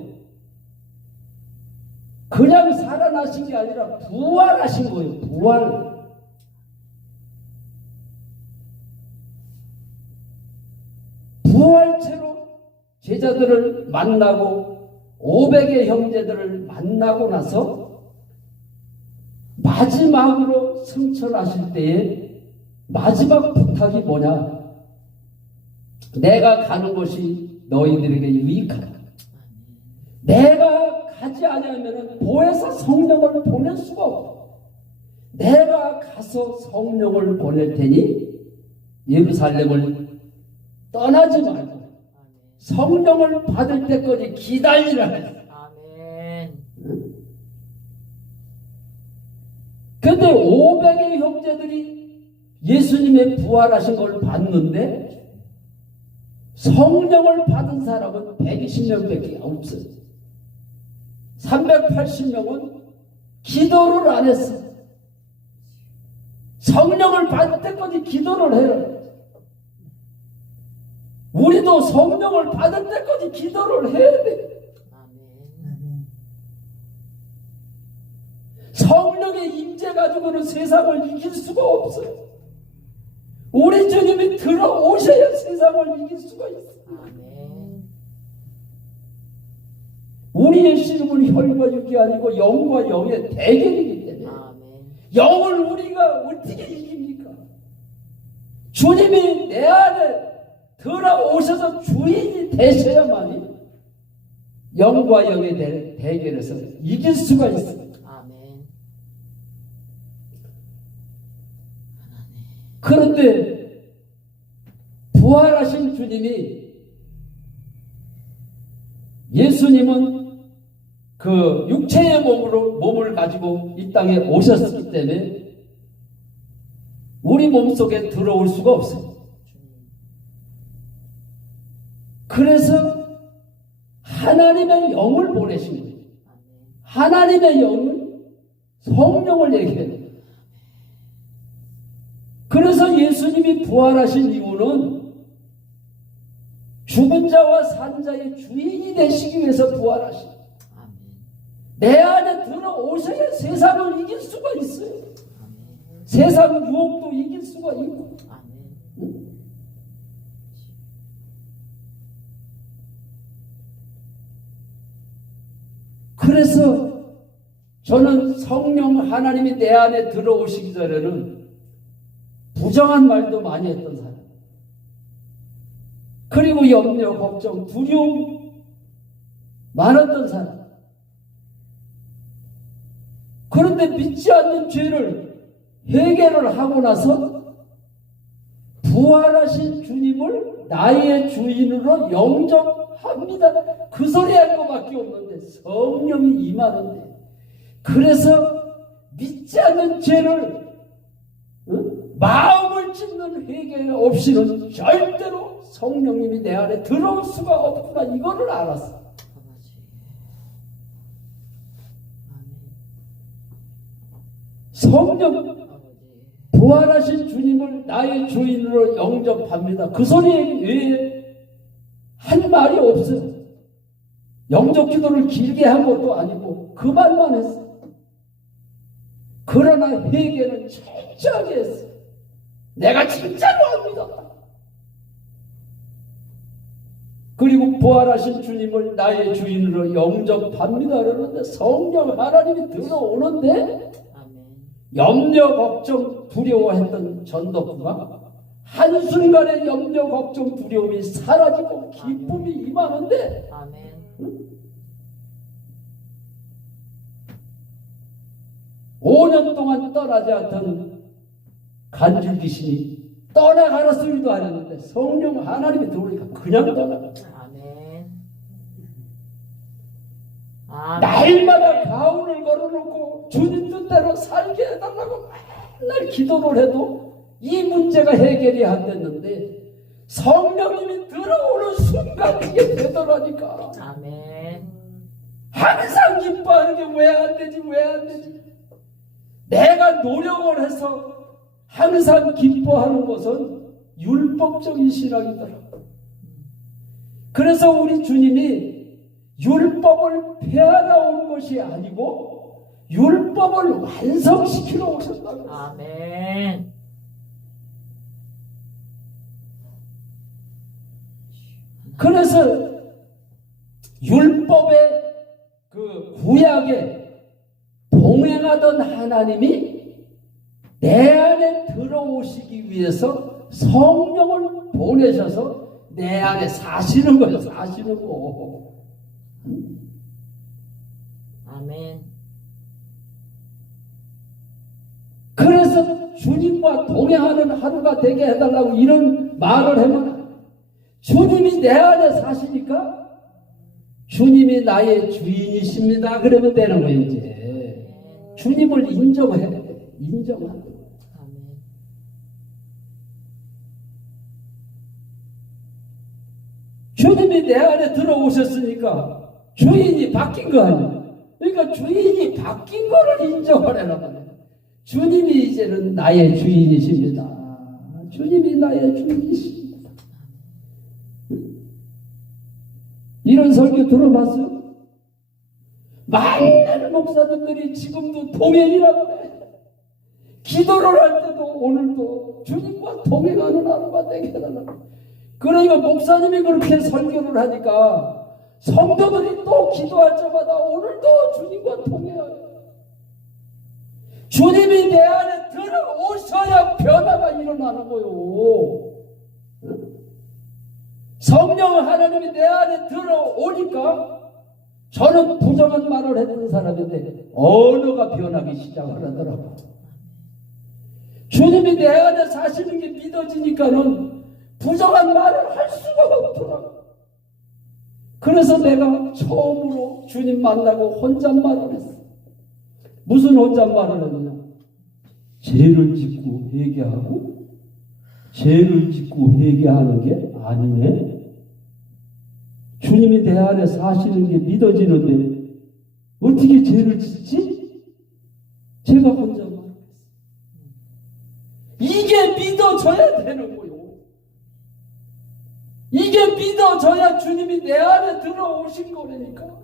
그냥 살아나신 게 아니라 부활하신 거예요. 부활. 부활체로 제자들을 만나고 500의 형제들을 만나고 나서 마지막으로 승천하실 때에 마지막 부탁이 뭐냐? 내가 가는 것이 너희들에게 유익하다. 내가 가지 않으면 보혜사 성령을 보낼 수가 없다. 내가 가서 성령을 보낼 테니 예루살렘을 떠나지 말고 성령을 받을 때까지 기다리라 했어요. 아멘. 근데 500의 형제들이 예수님의 부활하신 걸 봤는데 성령을 받은 사람은 120명밖에 없어요. 380명은 기도를 안 했어. 성령을 받을 때까지 기도를 해요. 우리도 성령을 받을 때까지 기도를 해야 돼. 아멘. 성령의 임재 가지고는 세상을 이길 수가 없어요. 우리 주님이 들어오셔야 세상을 이길 수가 있어요. 아멘. 우리의 씨름은 혈과 육이 아니고 영과 영의 대결이기 때문에 아멘. 영을 우리가 어떻게 이깁니까? 주님이 내 안에 들어오셔서 주인이 되셔야만이 영과 영의 대결에서 이길 수가 있습니다. 아멘. 그런데 부활하신 주님이, 예수님은 그 육체의 몸을 가지고 이 땅에 오셨기 때문에 우리 몸속에 들어올 수가 없어요. 그래서 하나님의 영을 보내신 거예요. 하나님의 영은 성령을 얘기해요. 그래서 예수님이 부활하신 이유는 죽은 자와 산 자의 주인이 되시기 위해서 부활하신 거예요. 내 안에 들어오셔야 세상을 이길 수가 있어요. 세상 유혹도 이길 수가 있고. 응? 그래서 저는 성령 하나님이 내 안에 들어오시기 전에는 부정한 말도 많이 했던 사람, 그리고 염려, 걱정, 두려움 많았던 사람. 그런데 믿지 않는 죄를 해결을 하고 나서 부활하신 주님을 나의 주인으로 영접합니다. 그 소리 할 것밖에 없는데 성령이 임하는데, 그래서 믿지 않는 죄를 마음을 찢는 회개 없이는 절대로 성령님이 내 안에 들어올 수가 없구나, 이거를 알았어. 성령, 부활하신 주님을 나의 주인으로 영접합니다. 그 소리 외에 한 말이 없어요. 영접 기도를 길게 한 것도 아니고 그 말만 했어요. 그러나 회개는 철저하게 했어요. 내가 진짜로 합니다. 그리고 부활하신 주님을 나의 주인으로 영접합니다. 그러는데 성령 하나님이 들어오는데 염려, 걱정, 두려워했던 전도부가 한순간에 염려, 걱정, 두려움이 사라지고 기쁨이 임하는데, 응? 5년 동안 떠나지 않던 간질 귀신이 떠나가라 소리도 안 했는데 성령 하나님이 들어오니까 그냥 떠나가. 날마다 가운을 걸어놓고 주님 뜻대로 살게 해달라고 맨날 기도를 해도 이 문제가 해결이 안 됐는데 성령님이 들어오는 순간 이게 되더라니까. 아멘. 항상 기뻐하는 게 왜 안 되지, 왜 안 되지. 내가 노력을 해서 항상 기뻐하는 것은 율법적인 신앙이더라. 그래서 우리 주님이 율법을 폐하러 온 것이 아니고 율법을 완성시키러 오셨다고. 아멘. 그래서 율법의 그 구약에 동행하던 하나님이 내 안에 들어오시기 위해서 성령을 보내셔서 내 안에 사시는 거예요. 사시는 거. 아멘. 그래서 주님과 동행하는 하루가 되게 해달라고 이런 말을 하면 주님이 내 안에 사시니까 주님이 나의 주인이십니다. 그러면 되는 거예요. 이제 주님을 인정해야 돼. 인정하는 거예요. 아멘. 주님이 내 안에 들어오셨으니까 주인이 바뀐 거 아니에요. 그러니까 주인이 바뀐 거를 인정하려는 거예요. 주님이 이제는 나의 주인이십니다. 주님이 나의 주인이십니다. 이런 설교 들어봤어요? 많은 목사님들이 지금도 동행이라고 해. 기도를 할 때도 오늘도 주님과 동행하는 하루가 되게 해달라고. 그러니까 목사님이 그렇게 설교를 하니까 성도들이 또 기도할 때마다 오늘도 주님과 통해야 해요. 주님이 내 안에 들어오셔야 변화가 일어나는 거요. 성령 하나님이 내 안에 들어오니까 저는 부정한 말을 했던 사람인데 언어가 변하기 시작을 하더라고요. 주님이 내 안에 사시는 게 믿어지니까는 부정한 말을 할 수가 없더라고요. 그래서 내가 처음으로 주님 만나고 혼잣말을 했어요. 무슨 혼잣말을 했느냐? 죄를 짓고 회개하고 죄를 짓고 회개하는 게 아니네. 주님이 내 안에 사시는 게 믿어지는데 어떻게 죄를 짓지? 제가 혼잣말을 했어요. 이게 믿어져야 되는 거예요. 이게 믿어져야 주님이 내 안에 들어오신 거라니까.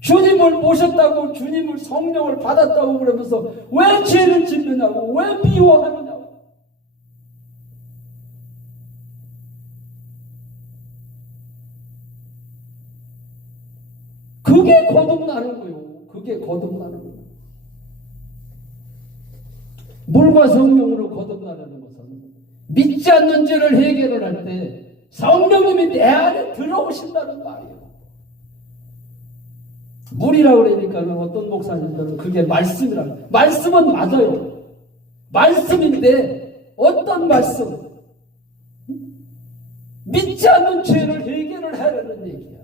주님을 모셨다고, 주님을 성령을 받았다고 그러면서 왜 죄를 짓느냐고, 왜 미워하느냐고. 그게 거듭나는 거예요. 그게 거듭나는 거예요. 물과 성령으로 거듭나는 것은 믿지 않는 죄를 해결을 할 때 성령님이 내 안에 들어오신다는 말이에요. 물이라고 그러니까 어떤 목사님들은 그게 말씀이라고. 말씀은 맞아요. 말씀인데 어떤 말씀? 믿지 않는 죄를 해결을 하려는 얘기야.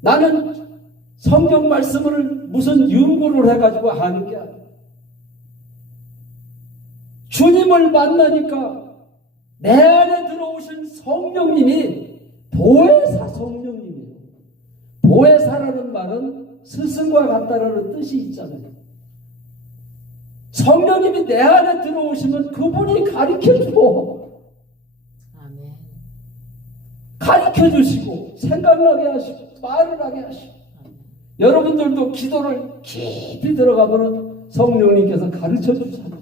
나는 성경 말씀을 무슨 연구를 해가지고 하는 게 아니야. 주님을 만나니까 내 안에 들어오신 성령님이 보혜사 성령님이에요. 보혜사라는 말은 스승과 같다라는 뜻이 있잖아요. 성령님이 내 안에 들어오시면 그분이 가르쳐주고 아멘. 가르쳐주시고 생각나게 하시고 말을 하게 하시고 여러분들도 기도를 깊이 들어가면 성령님께서 가르쳐주잖아요.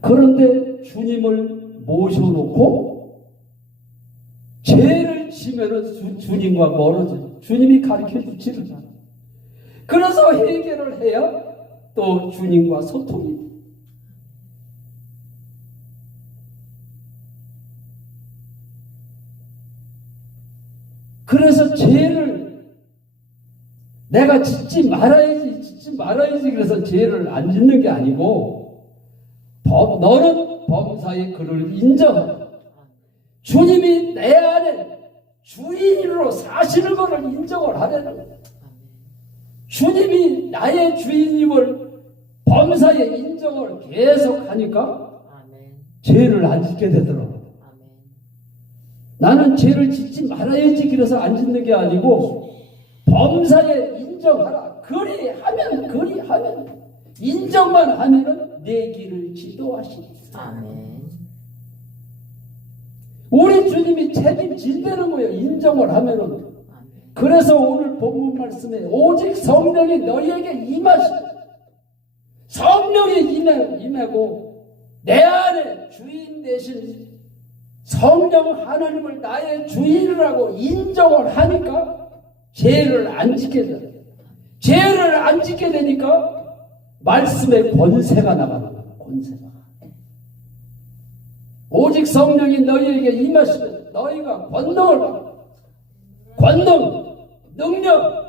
그런데 주님을 모셔놓고 죄를 지면은 주님과 멀어져요. 주님이 가르쳐 주지를 않아요. 그래서 해결을 해야 또 주님과 소통이 돼요. 그래서 죄를 내가 짓지 말아야지 그래서 죄를 안 짓는 게 아니고 너는 범사의 그를 인정하라. 주님이 내 안에 주인으로 사시는 것을 인정을 하려는 거예요. 주님이 나의 주인임을 범사에 인정을 계속 하니까 죄를 안 짓게 되더라고요. 나는 죄를 짓지 말아야지 그래서 안 짓는 게 아니고 범사에 인정하라. 그리하면 인정만 하면은 내 길을 지도하시니. 아멘. 우리 주님이 책임진다는 거예요. 인정을 하면은. 그래서 오늘 본문 말씀에 오직 성령이 너희에게 임하시고 성령이 임하고 내 안에 주인 되신 성령 하나님을 나의 주인이라고 인정을 하니까 죄를 안 짓게 돼요. 죄를 안 짓게 되니까 말씀의 권세가 나가는 거예요. 권세가. 오직 성령이 너희에게 임하시면 너희가 권능을 받고 권능, 능력,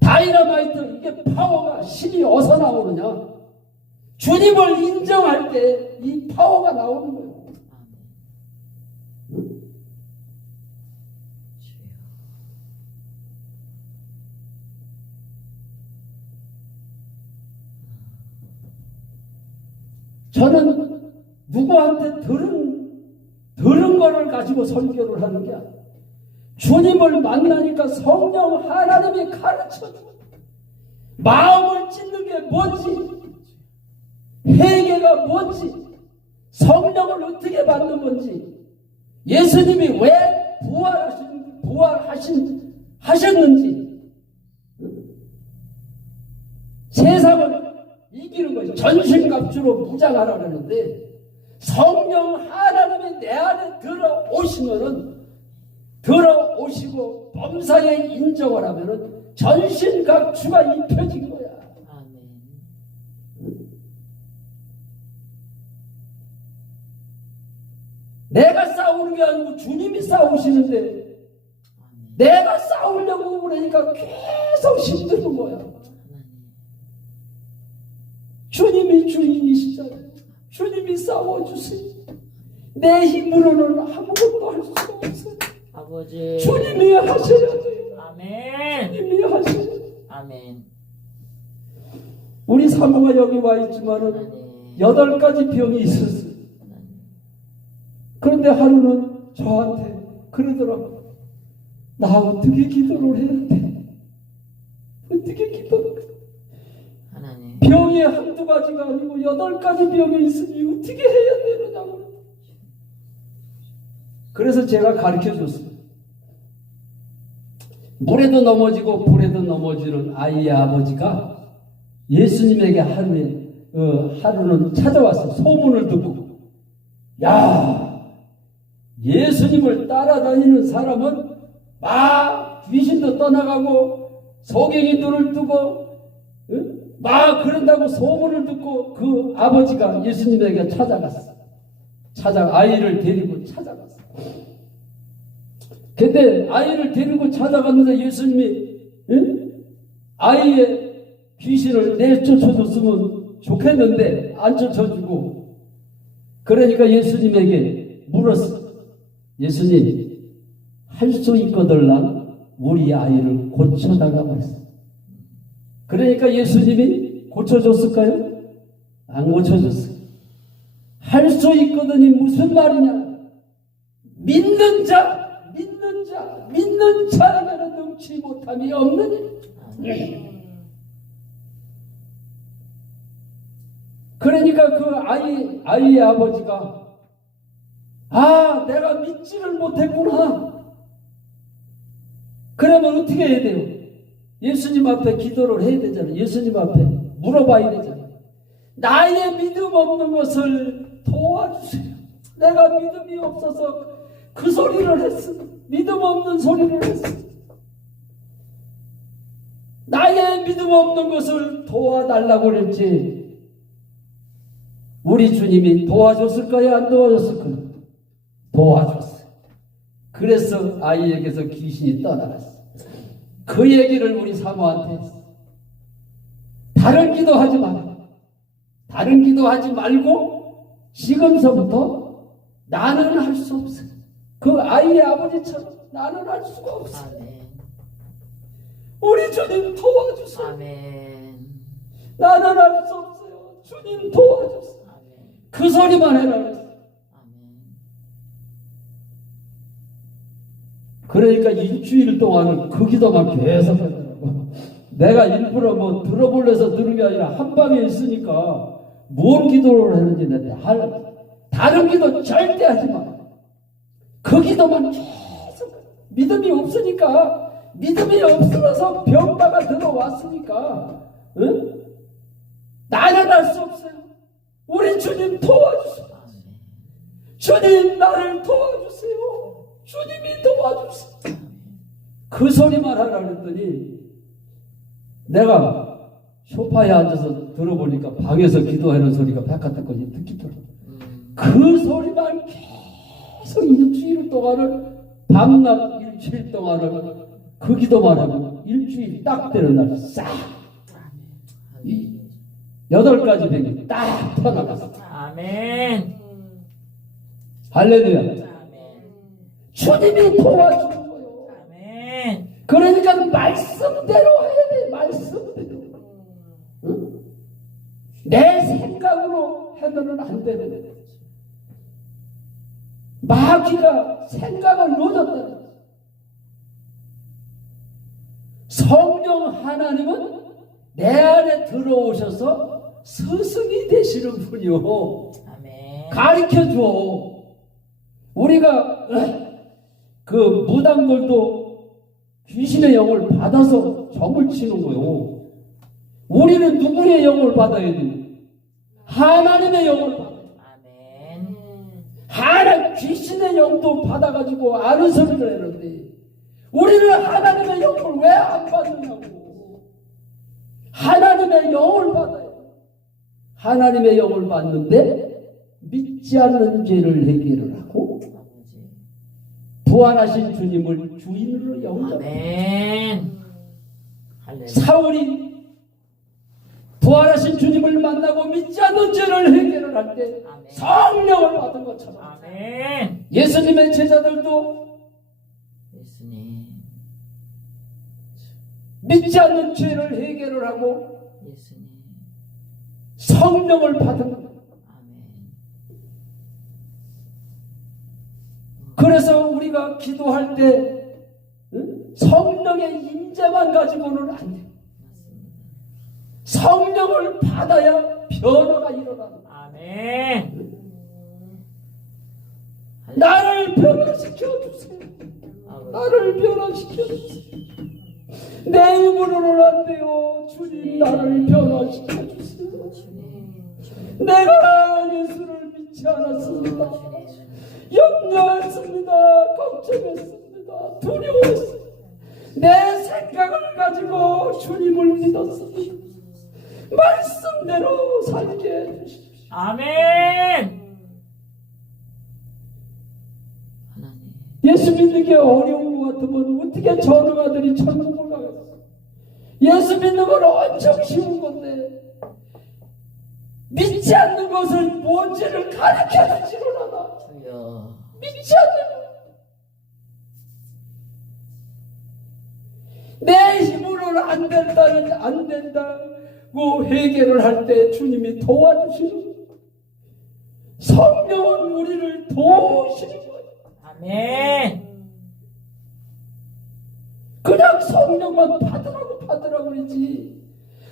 다이너마이트 이게 파워가 힘이 어디서 나오느냐? 주님을 인정할 때 이 파워가 나오는 거예요. 저는 누구한테 들은 거를 가지고 설교를 하는 게 아니에요. 주님을 만나니까 성령 하나님이 가르쳐주고 마음을 찢는 게 뭔지 회개가 뭔지 성령을 어떻게 받는 건지 예수님이 왜 하셨는지 세상은 이 이기는 거예요. 전신갑주로 무장하라 그러는데 성령 하나님이 내 안에 들어오시고 범사에 인정을 하면은 전신갑주가 입혀진 거야. 아멘. 내가 싸우는 게 아니고 주님이 싸우시는데 아멘. 내가 싸우려고 그러니까 계속 힘드는 거야. 하나님. 주님이 주인이시잖아요. 주님이 싸워주세요. 내 힘으로는 아무것도 할 수가 없어요. 아버지. 주님이 하셔야 돼요. 아멘. 주님이 하셔야 돼요. 아멘. 우리 사모가 여기 와 있지만은 하나님. 8가지 병이 있었어요. 하나님. 그런데 하루는 저한테 그러더라고요. 나 어떻게 기도를 해야 돼? 어떻게 기도를 해? 하나님. 병이 한두 가지가 아니고 8가지 병이 있으니 어떻게 해야 되느냐고. 그래서 제가 가르쳐줬어요. 물에도 넘어지고 불에도 넘어지는 아이의 아버지가 예수님에게 하루는 찾아왔어. 소문을 듣고. 야, 예수님을 따라다니는 사람은 막 귀신도 떠나가고 소경이 눈을 뜨고 막 그런다고 소문을 듣고 그 아버지가 예수님에게 찾아갔어. 아이를 데리고 찾아갔어. 근데 아이를 데리고 찾아갔는데 예수님이 아이의 귀신을 내쫓아줬으면 좋겠는데 안 쫓아주고, 그러니까 예수님에게 물었어. 예수님, 할 수 있거들랑 우리 아이를 고쳐달라고 말했어. 그러니까 예수님이 고쳐줬을까요? 안 고쳐줬어요. 할 수 있거든이 무슨 말이냐? 믿는 자에게는 능치 못함이 없느니. 그러니까 그 아이의 아버지가 내가 믿지를 못했구나. 그러면 어떻게 해야 돼요? 예수님 앞에 기도를 해야 되잖아요. 예수님 앞에 물어봐야 되잖아요. 나의 믿음 없는 것을 도와주세요. 내가 믿음이 없어서 그 소리를 했어. 믿음 없는 소리를 했어. 나의 믿음 없는 것을 도와달라고 그랬지. 우리 주님이 도와줬을까요? 안 도와줬을까요? 도와줬어요. 그래서 아이에게서 귀신이 떠나갔어. 그 얘기를 우리 사모한테 했어. 다른 기도하지 마라. 다른 기도하지 말고 지금서부터 나는 할 수 없어요. 그 아이의 아버지처럼 나는 할 수가 없어요. 아멘. 우리 주님 도와주세요. 아멘. 나는 할 수 없어요. 주님 도와주세요. 아멘. 그 소리만 해라. 아멘. 그러니까 일주일 동안은 그 기도만 계속 하더라고. 내가 일부러 뭐 들어보려서 들은 게 아니라 한 방에 있으니까 뭔 기도를 했는지 내가 다른 기도 절대 하지 마. 그 기도만 계속. 믿음이 없으니까, 믿음이 없어서 병마가 들어왔으니까, 응? 나는 할 수 없어요. 우리 주님 도와주세요. 주님 나를 도와주세요. 주님이 도와주세요. 그 소리만 하라 그랬더니 내가 소파에 앉아서 들어보니까 방에서 기도하는 소리가 바깥까지 듣기더라고요. 그 소리만 계속 일주일 동안을, 밤낮 일주일 동안을 그 기도만 하고 일주일 딱 되는 날 싹 8가지 병이 딱 터나갔어. 아멘. 할렐루야. 아멘. 주님이 도와주는 거예요. 아멘. 그러니까 말씀대로 해야 돼. 말씀대로. 응? 내 생각으로 하면은 안 되는 거예요. 마귀가 생각을 놓쳤다는 거예요. 성령 하나님은 내 안에 들어오셔서 스승이 되시는 분이요. 아멘. 가르쳐줘. 우리가 그 무당들도 귀신의 영을 받아서 점을 치는 거요. 우리는 누구의 영을 받아야 돼요? 하나님의 영을 받아. 아멘. 하나님 귀신의 영도 받아가지고 아는 소리를 했는데 우리는 하나님의 영을 왜 안 받느냐고. 하나님의 영을 받아요. 하나님의 영을 받는데 믿지 않는 죄를 해결을 하고 아버지. 부활하신 주님을 주인으로 영접해요. 아멘. 할렐루야. 사울이 부활하신 주님을 만나고 믿지 않는 죄를 해결을 할 때 아멘. 성령을 받은 것처럼 아멘. 예수님의 제자들도 예수님. 믿지 않는 죄를 해결을 하고 예수님. 성령을 받은 거예요. 아멘. 그래서 우리가 기도할 때 성령의 임재만 가지고는 안 돼요. 맞습니다. 성령을 받아야 변화가 일어나는 거예요. 아멘. 나를 변화시켜 주세요. 나를 변화시켜 주세요. 내 힘으로는 안 돼요. 주님 나를 변화시켜 주세요. 내가 예수를 믿지 않았습니다. 염려했습니다. 걱정했습니다. 두려웠습니다. 내 생각을 가지고 주님을 믿었습니다. 말씀대로 살게 해주십시오. 아멘. 하나님. 예수 믿는 게 어려운 것 같으면 어떻게 저는 아들이 천국을 가겠어요? 예수 믿는 건 엄청 쉬운 건데 믿지 않는 것을 뭔지를 가르쳐 주지를 않아. 주여. 믿지 않는 것. 내 힘으로는 안 된다고 해결을 할 때 주님이 도와주시는 거예요. 성령은 우리를 도우시는 거예요. 아멘. 그냥 성령만 받으라고 그러지.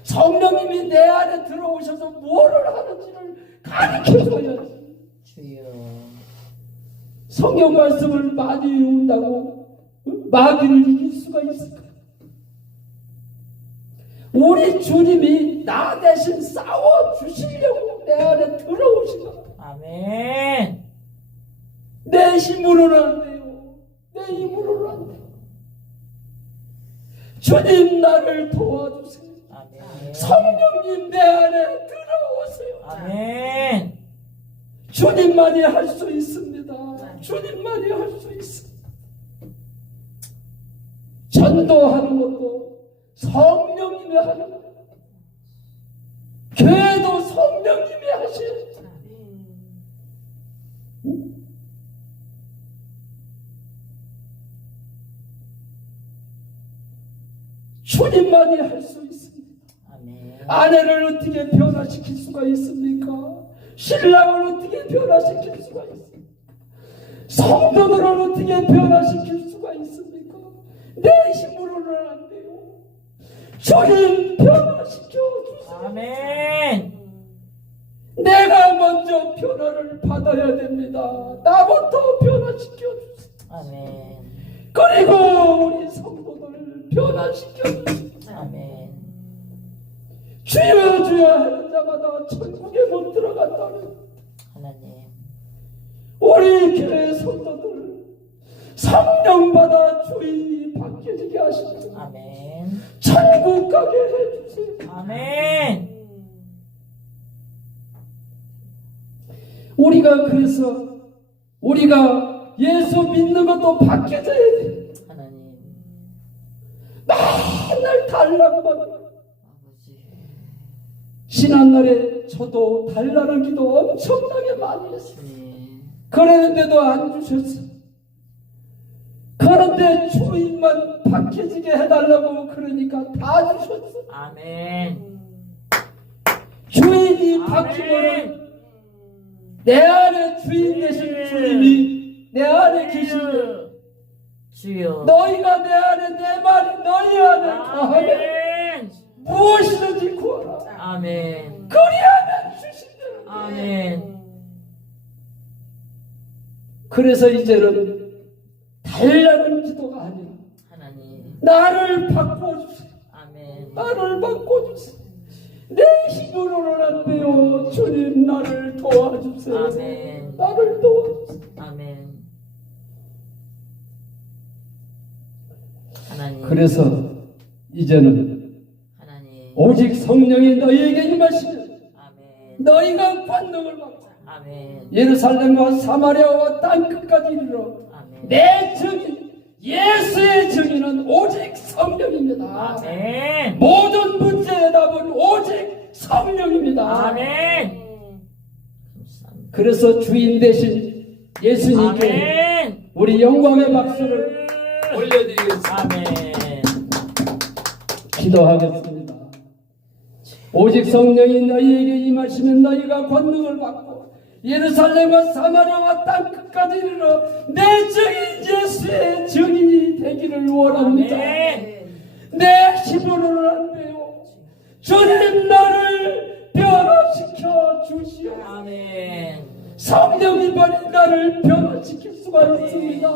성령님이 내 안에 들어오셔서 뭐를 하는지를 가르쳐줘야지. 주여. 성경 말씀을 많이 외운다고 마귀를 이길 수가 있을까? 우리 주님이 나 대신 싸워주시려고 내 안에 들어오신 거야. 아멘. 내 힘으로는 안 돼요. 내 힘으로는 안 돼요. 주님 나를 도와주세요. 아멘. 성령님 내 안에 들어오세요. 아멘. 주님만이 할 수 있습니다. 주님만이 할 수 있습니다. 전도하는 것도 성령님이 하는 거예요. 교회도 성령님이 하셔야지. 주님만이 할 수 있습니다. 아멘. 아내를 어떻게 변화시킬 수가 있습니까? 신랑을 어떻게 변화시킬 수가 있습니까? 성도들을 어떻게 변화시킬 수가 있습니까? 내 힘으로는 안 돼요. 주님 변화시켜 주세요. 아멘. 내가 먼저 변화를 받아야 됩니다. 나부터 변화시켜 주세요. 아멘. 그리고 우리 성도들을 변화시켜 주세요. 아멘. 주여 주여 하는 자마다 천국에 못 들어간다는 하나님. 우리 교회 성도들 성령 받아 주인이 바뀌어지게 하시고 아멘. 천국 가게 해주세요. 아멘. 우리가 그래서 우리가 예수 믿는 것도 바뀌어져야 돼. 하나님. 맨날 달라고만. 아버지. 지난날에 저도 달라는 기도 엄청나게 많이 했어요. 주님. 그랬는데도 안 주셨어. 그런데 주인만 바뀌어지게 해달라고 그러니까 다 주셨어. 아멘. 주인이 바뀌면 내 안에 주인 되신 주님이 내 안에 계시면 주여. 너희가 내 안에 내 말이 너희 안에 거하면 아멘. 무엇이든지 구하라. 아멘. 그리하면 주신다. 아멘. 그래서 이제는 달라는 기도가 아니라 하나님. 나를 바꿔주세요. 아멘. 나를 바꿔주세요. 내 힘으로는 안 돼요. 주님 나를 도와주세요. 아멘. 나를 도와주세요. 아멘. 하나님. 그래서 이제는 하나님. 오직 성령이 너희에게 임하시면 아멘. 너희가 권능을 받고 아멘. 예루살렘과 사마리아와 땅끝까지 이르러 아멘. 내 증인 예수의 증인은 오직 성령입니다. 아멘. 모든 문제의 답은 오직 성령입니다. 아멘. 감사합니다. 그래서 주인 대신 예수님께 아멘. 우리 영광의 박수를 올려드리겠습니다. 아멘. 기도하겠습니다. 오직 성령이 너희에게 임하시면 너희가 권능을 받고 예루살렘과 사마리아와 땅끝까지 이르러 내 증인 예수의 증인이 되기를 원합니다. 아멘. 내 힘으로는 안 돼요. 주님 나를 변화시켜 주시오. 아멘. 성령이만이 나를 변화시킬 수가 있습니다.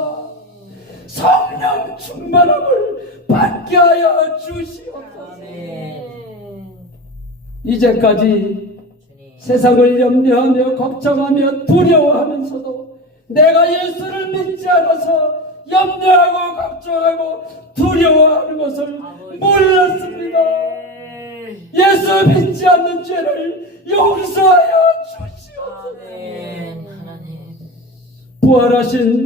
성령 충만함을 받게 하여 주시옵소서. 아멘. 이제까지 주님. 세상을 염려하며 걱정하며 두려워하면서도 내가 예수를 믿지 않아서 염려하고 걱정하고 두려워하는 것을 몰랐습니다. 예수 믿지 않는 죄를 용서하여 주시옵소서. 아멘. 하나님. 부활하신